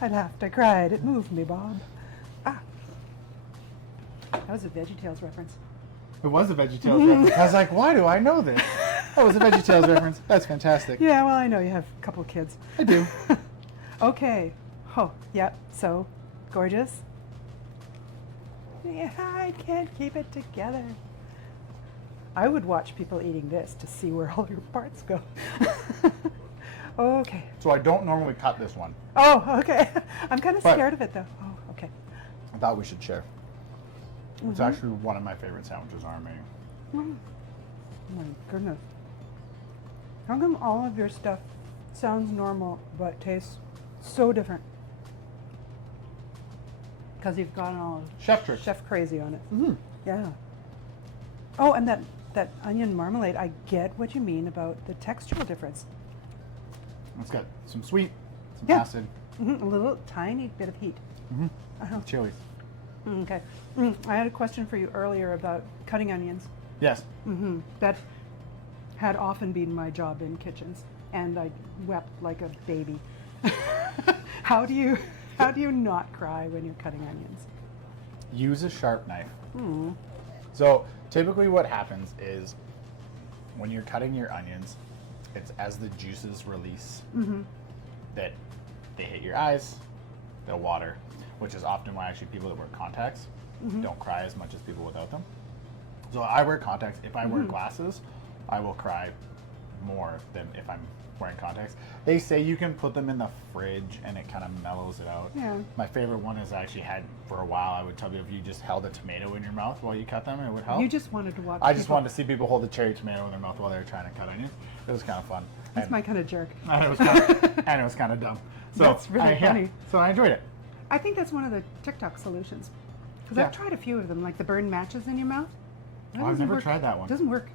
I laughed. I cried. It moved me, Bob. Ah. That was a VeggieTales reference. It was a VeggieTales reference. I was like, why do I know this? That was a VeggieTales reference. That's fantastic. Yeah, well, I know you have a couple of kids. I do. Okay. Oh, yep. So, gorgeous. Yeah, I can't keep it together. I would watch people eating this to see where all your parts go. Okay. So I don't normally cut this one. Oh, okay. I'm kind of But- scared of it, though. Oh, okay. I thought we should share. Mm-hmm. It's actually one of my favorite sandwiches on our menu. Oh my goodness. How come all of your stuff sounds normal but tastes so different? Because you've gone all Chef trick. chef crazy on it. Mm-hmm. Yeah. Oh, and that onion marmalade, I get what you mean about the textural difference. It's got some sweet, some Yeah. acid, A little tiny bit of heat. Uh-huh. chilies. Okay. I had a question for you earlier about cutting onions. Yes. That had often been my job in kitchens, and I wept like a baby. How do you not cry when you're cutting onions? Use a sharp knife. So typically what happens is when you're cutting your onions, it's as the juices release that they hit your eyes, they'll water, which is often why actually people that wear contacts don't cry as much as people without them. So I wear contacts. If I wear glasses, I will cry more than if I'm wearing contacts. They say you can put them in the fridge and it kind of mellows it out. Yeah. My favorite one is I actually had for a while. I would tell you if you just held a tomato in your mouth while you cut them, it would help. You just wanted to watch. I just people- wanted to see people hold a cherry tomato in their mouth while they were trying to cut onions. It was kind of fun. That's And- my kind of jerk. and it was kind of, and it was kind of dumb. So That's really funny. So I enjoyed it. I think that's one of the TikTok solutions. Because Yeah. I've tried a few of them, like the burn matches in your mouth. That Oh, I've doesn't never work. tried that one. Doesn't work.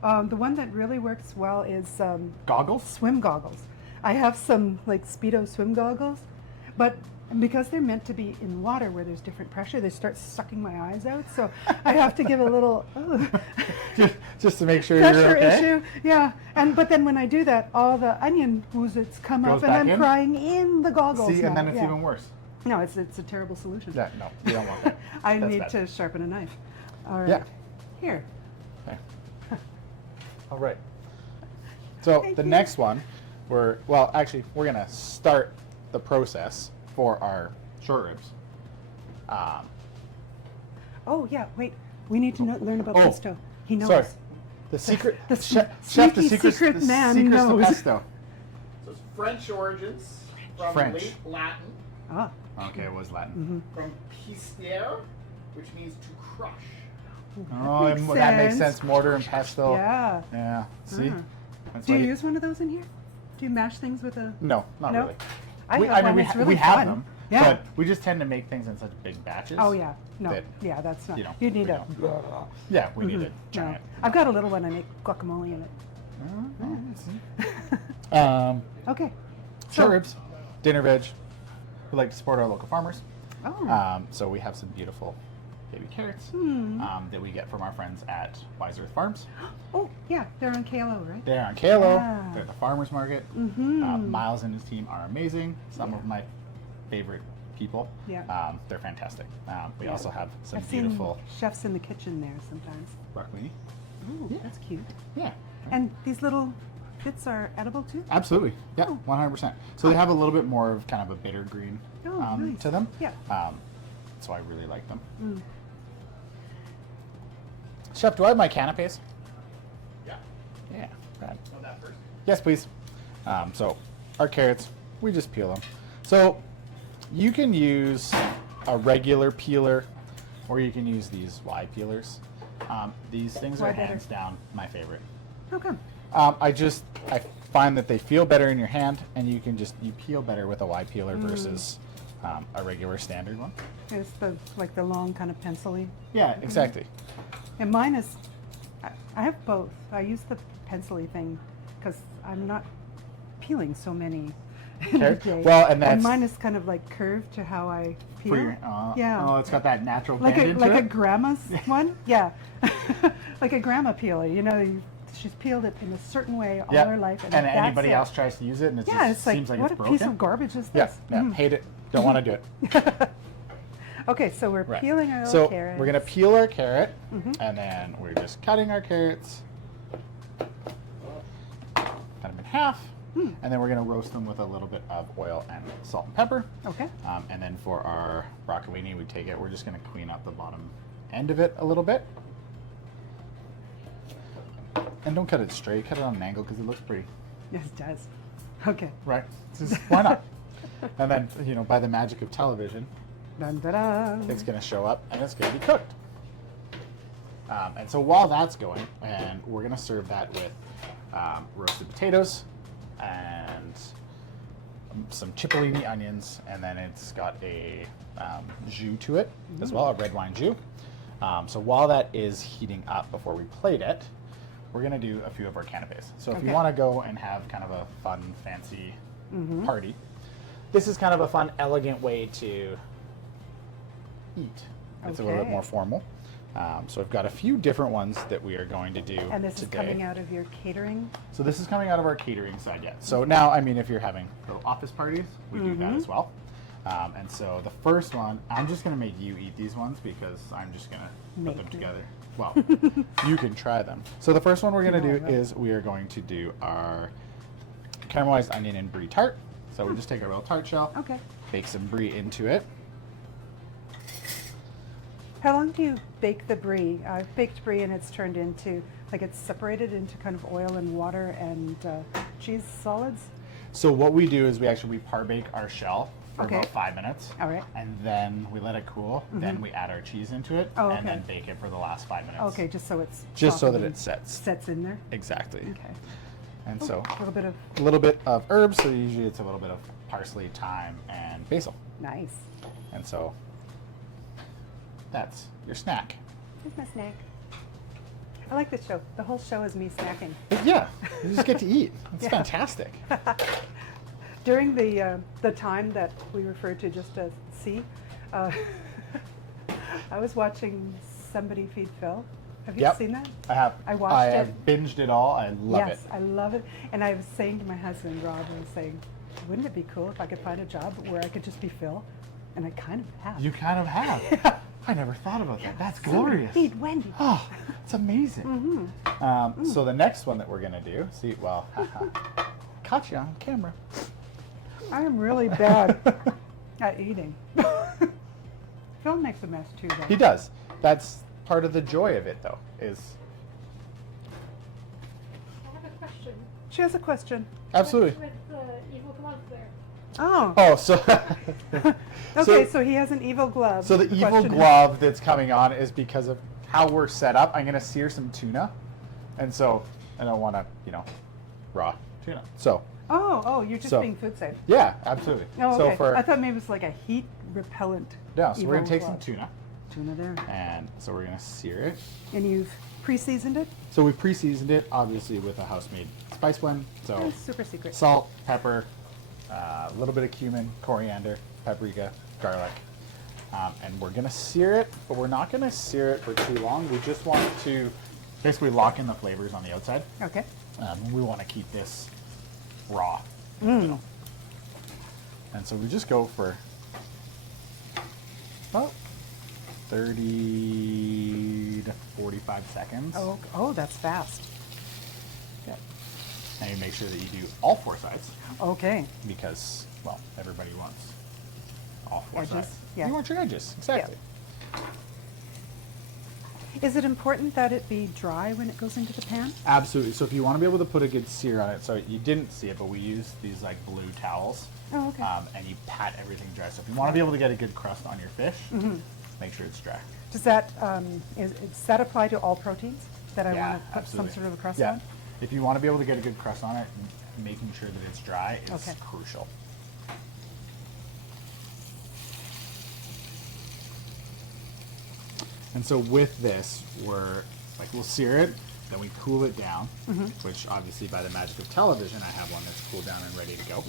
The one that really works well is Goggles? swim goggles. I have some like Speedo swim goggles, but And because they're meant to be in water where there's different pressure, they start sucking my eyes out. So I have to give a little just to make sure pressure you're okay. issue. Yeah. But then when I do that, all the onion oozes come Goes up, and back I'm in? crying in the goggles. See, and now. then it's Yeah. even worse. No, it's a terrible solution. Yeah, no, you don't want that. I That's need bad. to sharpen a knife. All right. Yeah. Here. Okay. All right. So Thank the you. next one, we're gonna start the process for our short ribs. Oh yeah. Wait. We need to learn about Oh, pesto. He knows. Sorry, the secret the chef, the sneaky secret man secrets knows. to pesto. So it's French origins from French. late Latin, Ah. Okay, it was Latin. from pistere, which means to crush. Oh, Makes that makes sense. sense. Mortar and pestle. Yeah. Yeah. See. Ah. That's Do you why use one of those in here? Do you mash things with a? No, not No? really. I We, have one. we, It's ha- really we have fun. them, Yeah. but we just tend to make things in such big batches. Oh yeah. No. that, Yeah, that's not. you know, You need we a. don't. Yeah, we need a No. giant. I've got a little one. I make guacamole in it. Okay. Short ribs, dinner veg. We like to support our local farmers. Oh. So we have some beautiful baby carrots that we get from our friends at Wise Earth Farms. Oh yeah, they're on KLO, right? They're on Kelowna. Yeah. They're at the farmers market. Mm-hmm. Miles and his team are amazing. Some of my favorite people. Yeah. They're fantastic. We Yeah. also have some I've beautiful seen chefs in the kitchen there sometimes. broccolini. Oh, Yeah. that's cute. Yeah. And these little bits are edible too? Absolutely. Yeah, Oh. 100%. So they have a little bit more of kind of a bitter green Oh, nice. to them. Yeah. So I really like them. Mm. Chef, do I have my canapes? Yeah. Yeah. Right. On that first. Yes, please. So our carrots, we just peel them. So you can use a regular peeler, or you can use these Y peelers. These things Why are better? hands down my favorite. How come? I find that they feel better in your hand, and you peel better with a Y peeler Mm. versus a regular standard one. It's the long kind of pencil-y. Yeah, exactly. And mine is, I have both. I use the pencil-y thing because I'm not peeling so many in a Carrot? day. Well, and that's- mine is kind of like curved to how I peel. For your, yeah. Oh, it's got that natural like bend a into like it. a grandma's one. Yeah. Like a grandma peeler. You know, she's peeled it in a certain way all Yeah. her life, And that's anybody it. else tries to use it, and it Yeah, just it's like, seems like what it's a broken. piece of garbage is Yeah, this? yeah, Mhm. hate it. Don't want to do it. Okay, so we're Right. peeling our So little carrots. we're gonna peel our carrot, Mhm. and then we're just cutting our carrots, cut them in half, Hmm. and then we're gonna roast them with a little bit of oil and salt and pepper. Okay. And then for our broccolini, we're just gonna clean up the bottom end of it a little bit. And don't cut it straight, cut it on an angle because it looks pretty. Yes, it does. Okay. Right? Just, why not? And then, by the magic of television, Dun, da, da. it's going to show up and it's going to be cooked. And so while that's going, and we're going to serve that with roasted potatoes and some cipollini onions, and then it's got a jus to it as well, a red wine jus. So while that is heating up before we plate it, we're going to do a few of our canapes. So if you Okay. want to go and have kind of a fun, fancy Mm-hmm. party, this is kind of a fun, elegant way to eat. It's a little bit Okay. more formal. So I've got a few different ones that we are going to do And this today. is coming out of your catering? So this is coming out of our catering side yet. So now, I mean, if you're having little office parties, we do that as well. And so the first one, I'm just going to make you eat these ones because I'm just going to put them Make me. together. Well, you can try them. So the first one we're going to do No, is we are going to do our caramelized onion and brie tart. So we just take our real tart shell, Okay. bake some brie into it. How long do you bake the brie? I've baked brie and it's turned into, it's separated into kind of oil and water and cheese solids. So what we do is we par bake our shell for Okay. about 5 minutes. All right. And then we let it cool. Then we add our cheese into it. Oh, And okay. then bake it for the last 5 minutes. Okay, just so it's Just so that softened it and sets. sets in there. Exactly. Okay. And so A little bit of a little bit of herbs. So usually it's a little bit of parsley, thyme, and basil. nice. And so that's your snack. Here's my snack. I like this show. The whole show is me snacking. But yeah, you just get to eat. It's Yeah. fantastic. During the time that we refer to just as C, I was watching somebody feed Phil. Have you Yep. seen that? I have. I watched I it. have binged it all. I love Yes, it. I love it. And I was saying to my husband, Rob, I was saying, wouldn't it be cool if I could find a job where I could just be Phil? And I kind of have. You kind of have. Yeah. I never thought about that. That's Somebody glorious. feed Wendy. Oh, it's amazing. So the next one that we're gonna do, see, well, haha, caught you on camera. I am really bad at eating. Phil makes a mess too, though. He does. That's part of the joy of it, though, is I have a question. She has a question. absolutely. With the evil glove there. Oh. Oh, so Okay, so he has an evil glove. So the evil question is- glove that's coming on is because of how we're set up. I'm gonna sear some tuna, and so I don't want to, raw tuna. So Oh, you're just So- being food safe. yeah, absolutely. Oh, So okay. for I thought maybe it was like a heat repellent. yeah, so we're gonna evil take some glove. tuna, Tuna there. and so we're gonna sear it. And you've pre-seasoned it? So we pre-seasoned it, obviously, with a house-made spice blend. So Oh, super secret. salt, pepper, a little bit of cumin, coriander, paprika, garlic. And we're gonna sear it, but we're not gonna sear it for too long. We just want to basically lock in the flavors on the outside. Okay. We want to keep this raw. And so we just go for about 30 to 45 seconds. Oh, that's fast. Yeah. And you make sure that you do all four sides Okay. because, well, everybody wants all four Edges, sides. yeah. You want your edges, exactly. Is it important that it be dry when it goes into the pan? Absolutely. So if you want to be able to put a good sear on it, so you didn't see it, but we use these like blue towels. Oh, okay. And you pat everything dry. So if you want to be able to get a good crust on your fish, make sure it's dry. Does that does that apply to all proteins that I Yeah, want to put absolutely. some sort of a crust Yeah. on? If you want to be able to get a good crust on it, making sure that it's dry is Okay. crucial. And so with this, we'll sear it, then we cool it down, which obviously by the magic of television, I have one that's cooled down and ready to go.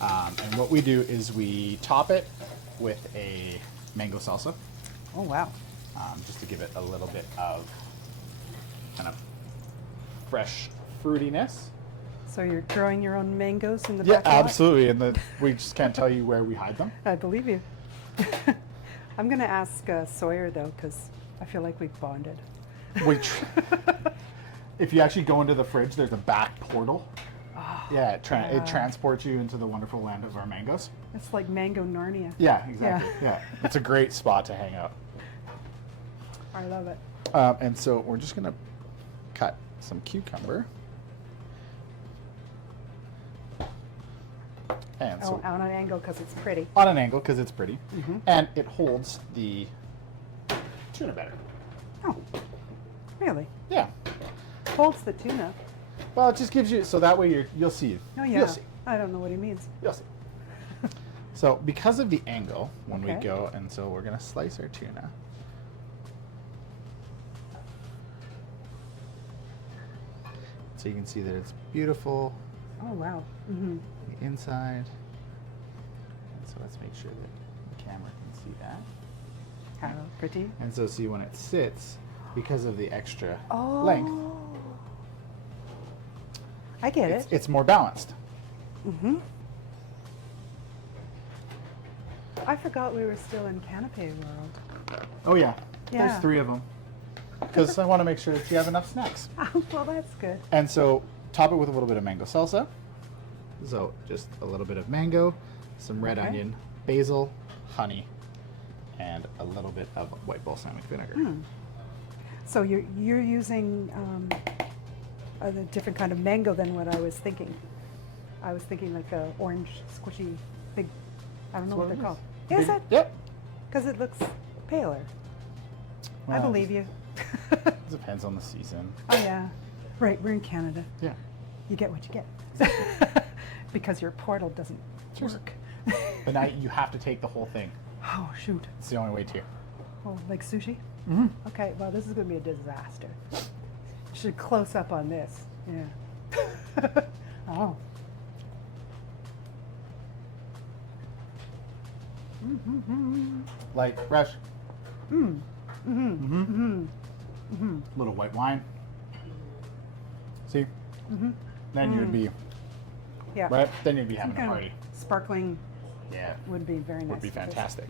And what we do is we top it with a mango salsa, Oh, wow. just to give it a little bit of kind of fresh fruitiness. So you're growing your own mangoes in the Yeah, back lot? absolutely. And we just can't tell you where we hide them. I believe you. I'm going to ask Sawyer, though, because I feel like we've bonded. If you actually go into the fridge, there's a back portal. Yeah, it yeah. transports you into the wonderful land of our mangoes. It's like mango Narnia. Yeah, exactly. Yeah, it's a great spot to hang out. I love it. And so we're just gonna cut some cucumber. And so On an angle because it's pretty. on an angle because it's pretty, and it holds the tuna better. Oh, really? Yeah. Holds the tuna. Well, it just gives you so that way you'll see. Oh, yeah. You'll see. I don't know what he means. You'll see. So because of the angle, when we Okay. go, and so we're gonna slice our tuna. So you can see that it's beautiful Oh, wow. on the inside. And so let's make sure that the camera can see that. How pretty. And so see when it sits, because of the extra Oh. length, I get it. it's more balanced. I forgot we were still in Canapé World. Oh yeah, Yeah. there's 3 of them. Because I want to make sure that you have enough snacks. Oh, well, that's good. And so top it with a little bit of mango salsa. So just a little bit of mango, some red Okay. onion, basil, honey, and a little bit of white balsamic vinegar. So you're using a different kind of mango than what I was thinking. I was thinking like a orange, squishy, big. I don't know what That's they're what called. it Is it? Yep. Because it looks paler. I Well, believe you. It depends on the season. Oh yeah, right. We're in Canada. Yeah. You get what you get. Because your portal doesn't work. But now you have to take the whole thing. Oh shoot. It's the only way to. Oh, like sushi? Mm-hmm. Okay, well, this is going to be a disaster. Should close up on this. Yeah. Oh. Light, fresh. Little white wine. See? Then you'd be Yeah. right. Then you'd be Some having a kind of party. sparkling Yeah, would be very nice. would be with this. fantastic.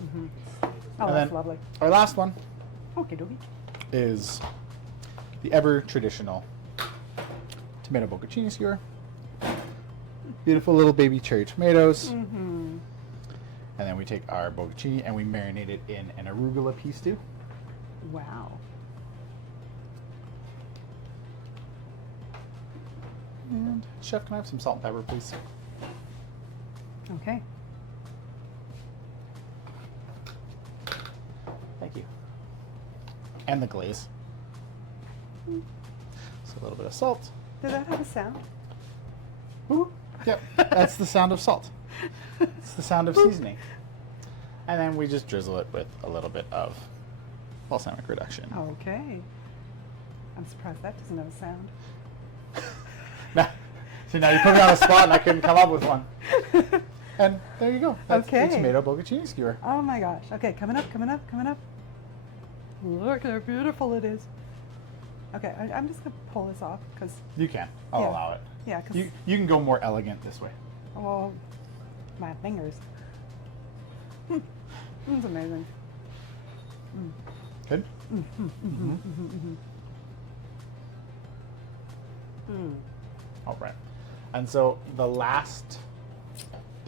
Oh, And that's then lovely. Our last one Okie dokie. is the ever traditional tomato bocconcini skewer. Beautiful little baby cherry tomatoes. And then we take our bocconcini and we marinate it in an arugula pea stew. Wow. And chef, can I have some salt and pepper, please? Okay. Thank you. And the glaze. So a little bit of salt. Did that have a sound? Ooh. Yep, that's the sound of salt. It's the sound of seasoning. And then we just drizzle it with a little bit of balsamic reduction. Okay. I'm surprised that doesn't have a sound. Now, see, now you put me on the spot and I couldn't come up with one. And there you go. That's Okay. the tomato bocconcini skewer. Oh my gosh. Okay, coming up, coming up, coming up. Look how beautiful it is. Okay, I'm just going to pull this off because, You can. I'll Yeah. allow it. yeah, because, You can go more elegant this way. oh, my fingers. It's amazing. Good? All right. And so the last,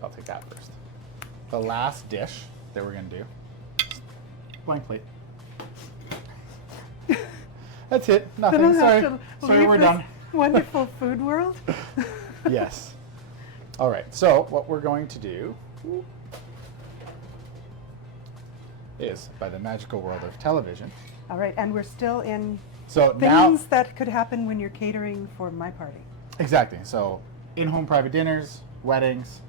I'll take that first. The last dish that we're going to do, blank plate. That's it. I Nothing. don't have Sorry. to Sorry, leave we're this done. Wonderful food world. Yes. All right. So what we're going to do is, by the magical world of television. All right, and we're still in So now, things that could happen when you're catering for my party. exactly. So in-home private dinners, weddings.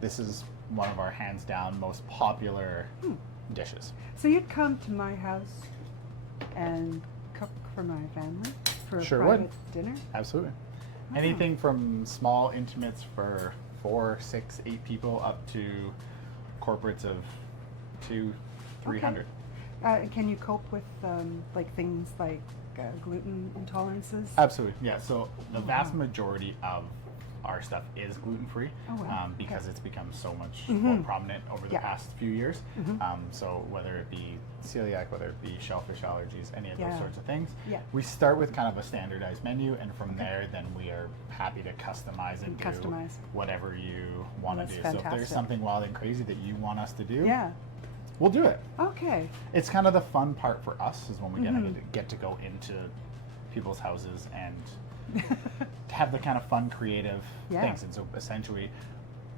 This is one of our hands down most popular dishes. So you'd come to my house and cook for my family for a Sure would. private dinner? Absolutely. Anything from small intimates for 4, 6, 8 people up to corporates of 200, 300. Can you cope with like things like gluten intolerances? Absolutely. Yeah. So the vast majority of our stuff is gluten-free Oh, wow. because Okay. it's become so much more prominent over the Yeah. past few years. So whether it be celiac, whether it be shellfish allergies, any of those Yeah. sorts of things, Yeah. we start with kind of a standardized menu, and from there, then we are happy to customize and do Customize. whatever you want to That's do. So if there's fantastic. something wild and crazy that you want us to do, Yeah. we'll do it. Okay. It's kind of the fun part for us is when we get to go into people's houses and have the kind of fun, creative Yeah. things. And so essentially,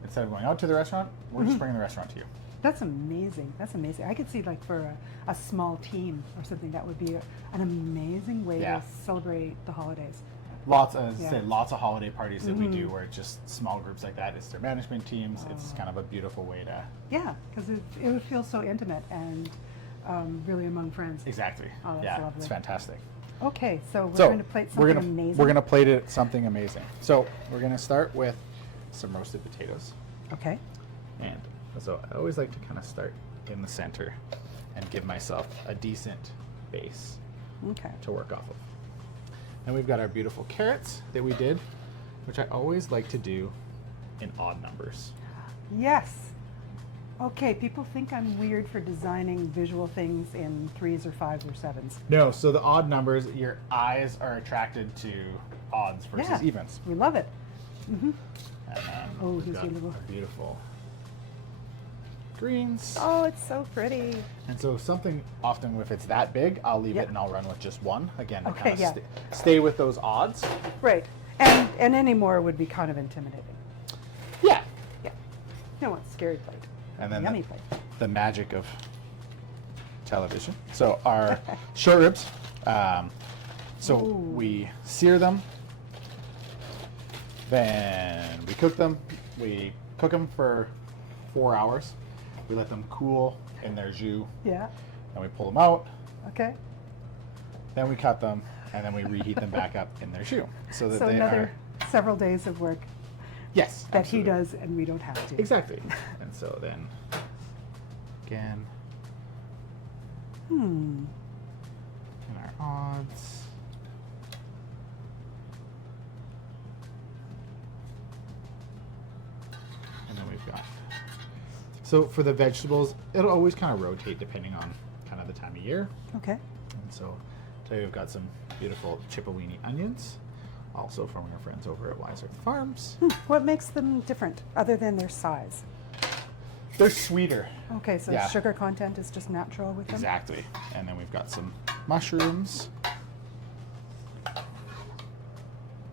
instead of going out to the restaurant, we're just bringing the restaurant to you. That's amazing. That's amazing. I could see like for a small team or something that would be an amazing way Yeah. to celebrate the holidays. Lots, as I Yeah. said, lots of holiday parties that we do where it's just small groups like that. It's their management teams. Oh. It's kind of a beautiful way to Yeah, because it would feel so intimate and really among friends. exactly. Oh, that's yeah, lovely. it's fantastic. Okay, so we're So going to plate something we're gonna amazing. we're gonna plate it something amazing. So we're gonna start with some roasted potatoes. Okay. And so I always like to kind of start in the center and give myself a decent base Okay. to work off of. And we've got our beautiful carrots that we did, which I always like to do in odd numbers. Yes. Okay, people think I'm weird for designing visual things in 3s or 5s or 7s. No, so the odd numbers, your eyes are attracted to odds versus Yeah. evens. We love it. And then Oh, we've here's got your little- our beautiful greens. Oh, it's so pretty. And so something often, if it's that big, I'll leave Yeah. it and I'll run with just one. Again, to Okay, kind of yeah. stay with those odds. Right. And any more would be kind of intimidating. Yeah. Yeah. No one's scary plate. And then Yummy plate. the magic of television. So our short ribs, so Ooh. we sear them, then we cook them. We cook them for 4 hours. We let them cool in their jus, Yeah. and we pull them out. Okay. Then we cut them, and then we reheat them back up in their jus, so that So they another are. several days of work Yes. that absolutely. he does and we don't have to. Exactly. And so then again Hmm. in our odds. And then we've got, so for the vegetables, it'll always kind of rotate depending on kind of the time of year. Okay. And so today we've got some beautiful Chippeweenie onions, also from our friends over at Wise Earth Farms. What makes them different other than their size? They're sweeter. Okay, so Yeah. sugar content is just natural with them? Exactly. And then we've got some mushrooms.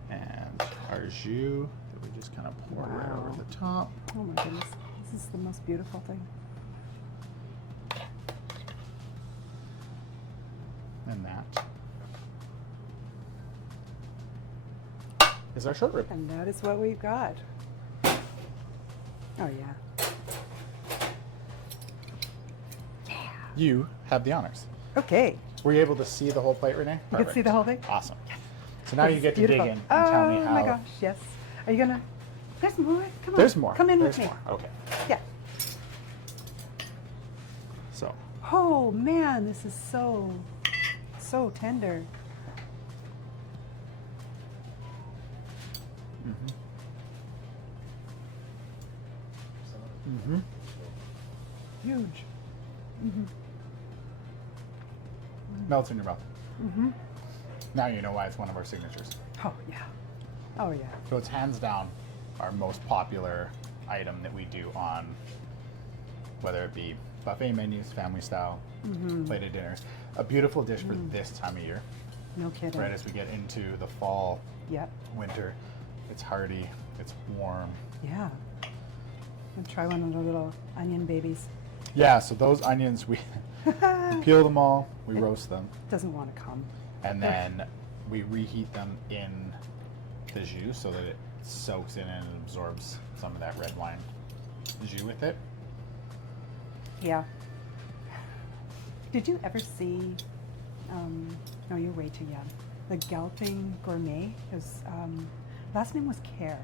And our jus that we just kind of pour right Wow. over the top. Oh my goodness. This is the most beautiful thing. And that is our short rib. And that is what we've got. Oh yeah. You have the honors. Okay. Were you able to see the whole plate, Renee? You can see the whole thing? Awesome. So now you It's get to beautiful. dig in and tell me Oh how. my gosh, yes. Are you gonna, there's more, come on. There's more. Come in There's with me. more. Okay. Yeah. So Oh man, this is so tender. Huge. melts in your mouth. Now you know why it's one of our signatures. Oh yeah. Oh yeah. So it's hands down our most popular item that we do on, whether it be buffet menus, family style, plated dinners. A beautiful dish for this time of year, No kidding. right as we get into the fall, Yep. winter. It's hearty, it's warm. Yeah. And try one of the little onion babies. Yeah, so those onions, we peel them all, we roast them, Doesn't want to come. and then we reheat them in the jus so that it soaks in and absorbs some of that red wine jus with it. Yeah. Did you ever see, no, you're way too young, the Galloping Gourmet? His last name was Kerr.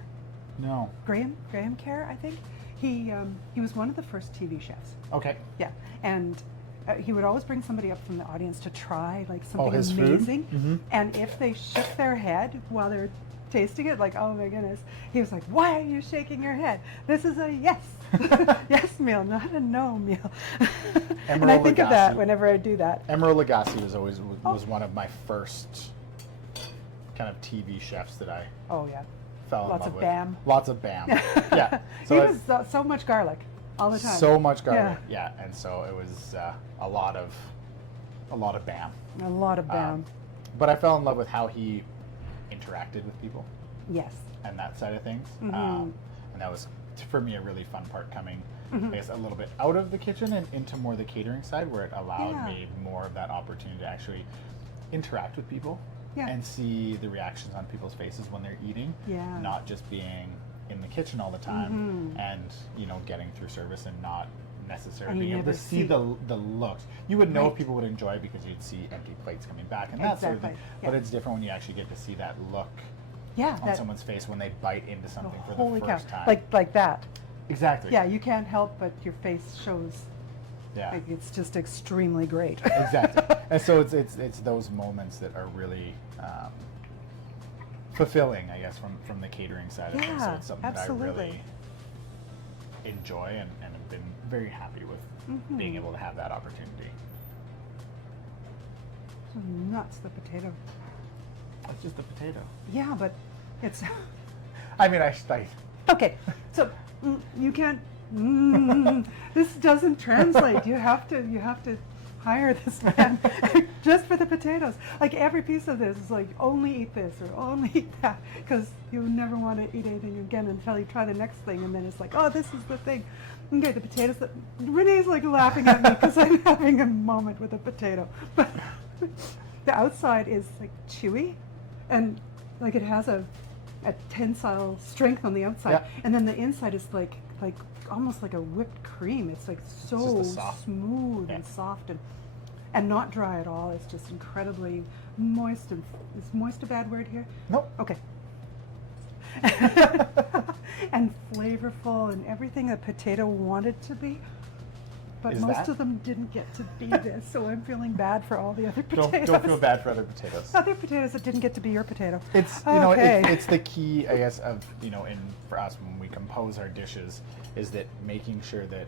No. Graham Kerr, I think. He was one of the first TV chefs. Okay. Yeah, and he would always bring somebody up from the audience to try like something his food? amazing. And if they shook their head while they're tasting it, like, oh my goodness, he was like, why are you shaking your head? This is a yes, yes meal, not a no meal. And I Emeril think of that Lagasse. whenever I do that. Emeril Lagasse was one of my first kind of TV chefs that I Oh yeah, fell in Lots love of with. Bam. Lots of Bam. Yeah. he was so much garlic all the time. So much garlic. Yeah. And so it was a lot of Bam. A lot of Bam. But I fell in love with how he interacted with people Yes. and that side of things. Mhm. And that was, for me, a really fun part coming, Mm-hmm. I guess, a little bit out of the kitchen and into more the catering side, where it allowed Yeah. me more of that opportunity to actually interact with people Yeah. and see the reactions on people's faces when they're eating, Yeah. not just being in the kitchen all the time and, you know, getting through service and not necessarily And you being able to never see see- the looks. You would know Right. if people would enjoy it because you'd see empty plates coming back and that sort of thing. Exactly, But yeah. it's different when you actually get to see that look Yeah. on someone's face when they bite into something for Holy the cow! first time. Like that. Exactly. Yeah, you can't help but your face shows. Yeah. Like it's just extremely great. Exactly. And so it's those moments that are really fulfilling, I guess, from the catering side of things. So Yeah, it's something that I absolutely. really enjoy and have been very happy with being able to have that opportunity. Nuts, the potato. It's just a potato. Yeah, but it's I mean, I okay. So you can't. This doesn't translate. You have to hire this man just for the potatoes. Like every piece of this is like only eat this or only eat that because you never want to eat anything again until you try the next thing, and then it's like, oh, this is the thing. Okay, the potatoes. Renee's like laughing at me because I'm having a moment with a potato, but the outside is like chewy, and like it has a tensile strength on the outside, Yeah. and then the inside is like almost like a whipped cream. It's like so just a soft- smooth yeah. and soft and not dry at all. It's just incredibly moist. And is moist a bad word here? Nope. Okay. And flavorful and everything a potato wanted to be. but is most that. of them didn't get to be this, so I'm feeling bad for all the other potatoes. Don't feel bad for other potatoes. Other potatoes that didn't get to be your potato. It's Okay. it's the key, I guess, of for us when we compose our dishes, is that making sure that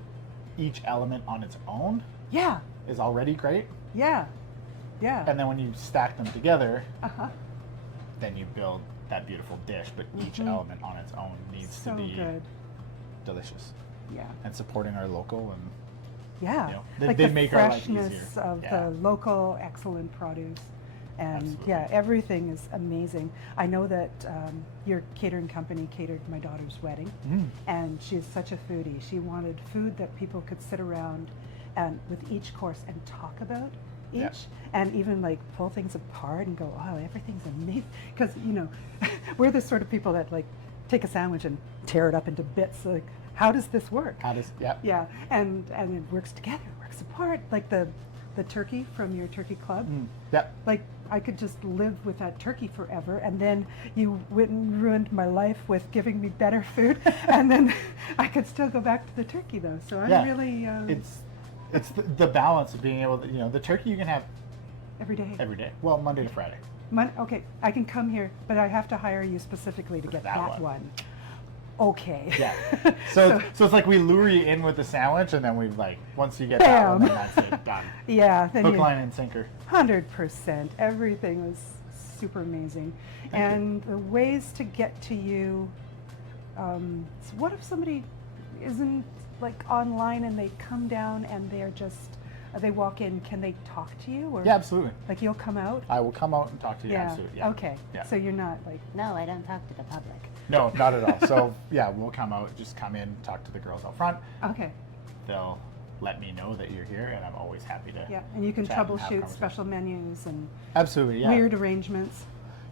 each element on its own Yeah, is already great, yeah, yeah. and then when you stack them together, Uh-huh. then you build that beautiful dish. But each element on its own needs So to be good. delicious, Yeah. and supporting our local and Yeah, You know, they- like they the make our life freshness easier. of Yeah. the local excellent produce, and Absolutely. yeah, everything is amazing. I know that your catering company catered my daughter's wedding, and she's such a foodie. She wanted food that people could sit around and with each course and talk about each, Yeah. and even like pull things apart and go, "Oh, everything's amazing," because we're the sort of people that like take a sandwich and tear it up into bits. Like, how does this work? how does Yeah, and it works together, works apart. Like the turkey from your turkey club. Yep. Like I could just live with that turkey forever, and then you went and ruined my life with giving me better food, and then I could still go back to the turkey though. So I'm Yeah. really It's the balance of being able to, the turkey you can have every day. every day. Well, Monday to Friday. Okay, I can come here, but I have to hire you specifically to get that that one. one. Okay. Yeah. So it's like we lure you in with the sandwich, and then we once you get that one, Bam. then that's it, done. Yeah. Then Hook, you, line, and sinker. 100%. Everything was super amazing. And the ways to get to you, so what if somebody isn't like online and they come down and they're just, they walk in, can they talk to you? Or Yeah, absolutely. like you'll come out? I will come out and talk to you. Absolutely. Yeah. Okay. Yeah. So you're not like, no, I don't talk to the public. No, not at all. So yeah, we'll come out. Just come in, talk to the girls out front. Okay. They'll let me know that you're here, and I'm always happy to. Yeah. And you can chat and have troubleshoot conversation. special menus and Absolutely. Yeah. weird arrangements.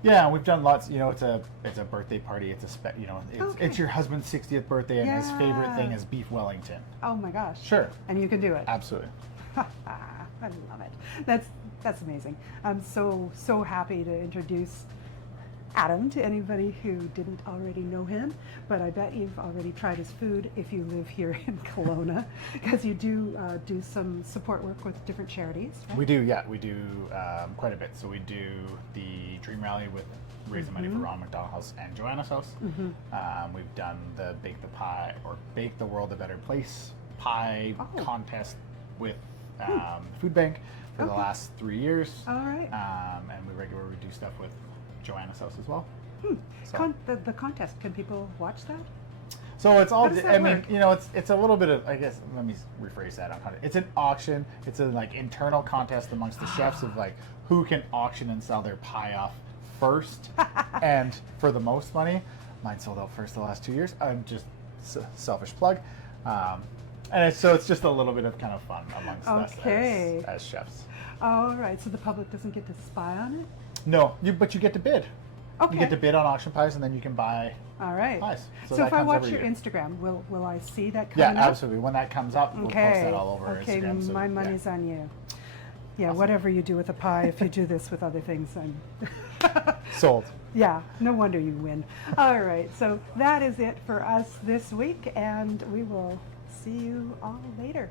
Yeah, and we've done lots. It's a birthday party. It's Okay. it's your husband's 60th birthday, and his favorite thing Yeah. is beef Wellington. Oh my gosh. Sure. And you can do it. Absolutely. I love it. That's amazing. I'm so happy to introduce Adam to anybody who didn't already know him, but I bet you've already tried his food if you live here in Kelowna, because you do some support work with different charities, right? We do, yeah, we do quite a bit. So we do the Dream Rally with raising money for Ron McDonald House and Joanna's House. We've done the Bake the Pie or Bake the World a Better Place pie contest with Food Bank for the last 3 years. All right. And we regularly do stuff with Joanna's House as well. So, The contest, can people watch that? so it's all. How does that I mean, work? it's a little bit of. I guess let me rephrase that. It's an auction. It's a internal contest amongst the chefs of who can auction and sell their pie off first, and for the most money. Mine sold out first the last 2 years. I'm just selfish plug. And it's just a little bit of kind of fun amongst us as chefs. All right. So the public doesn't get to spy on it? No, but you get to bid. Okay. You get to bid on auction pies, and then you can buy. All right. Pies. So So that if I comes watch every your year. Instagram, will I see that Yeah, coming up? absolutely. When that comes up, we'll post that all over our Okay, Instagram. So, my yeah. money's on you. Yeah, Awesome. whatever you do with a pie, if you do this with other things, then Sold. yeah, no wonder you win. All right, so that is it for us this week, and we will see you all later.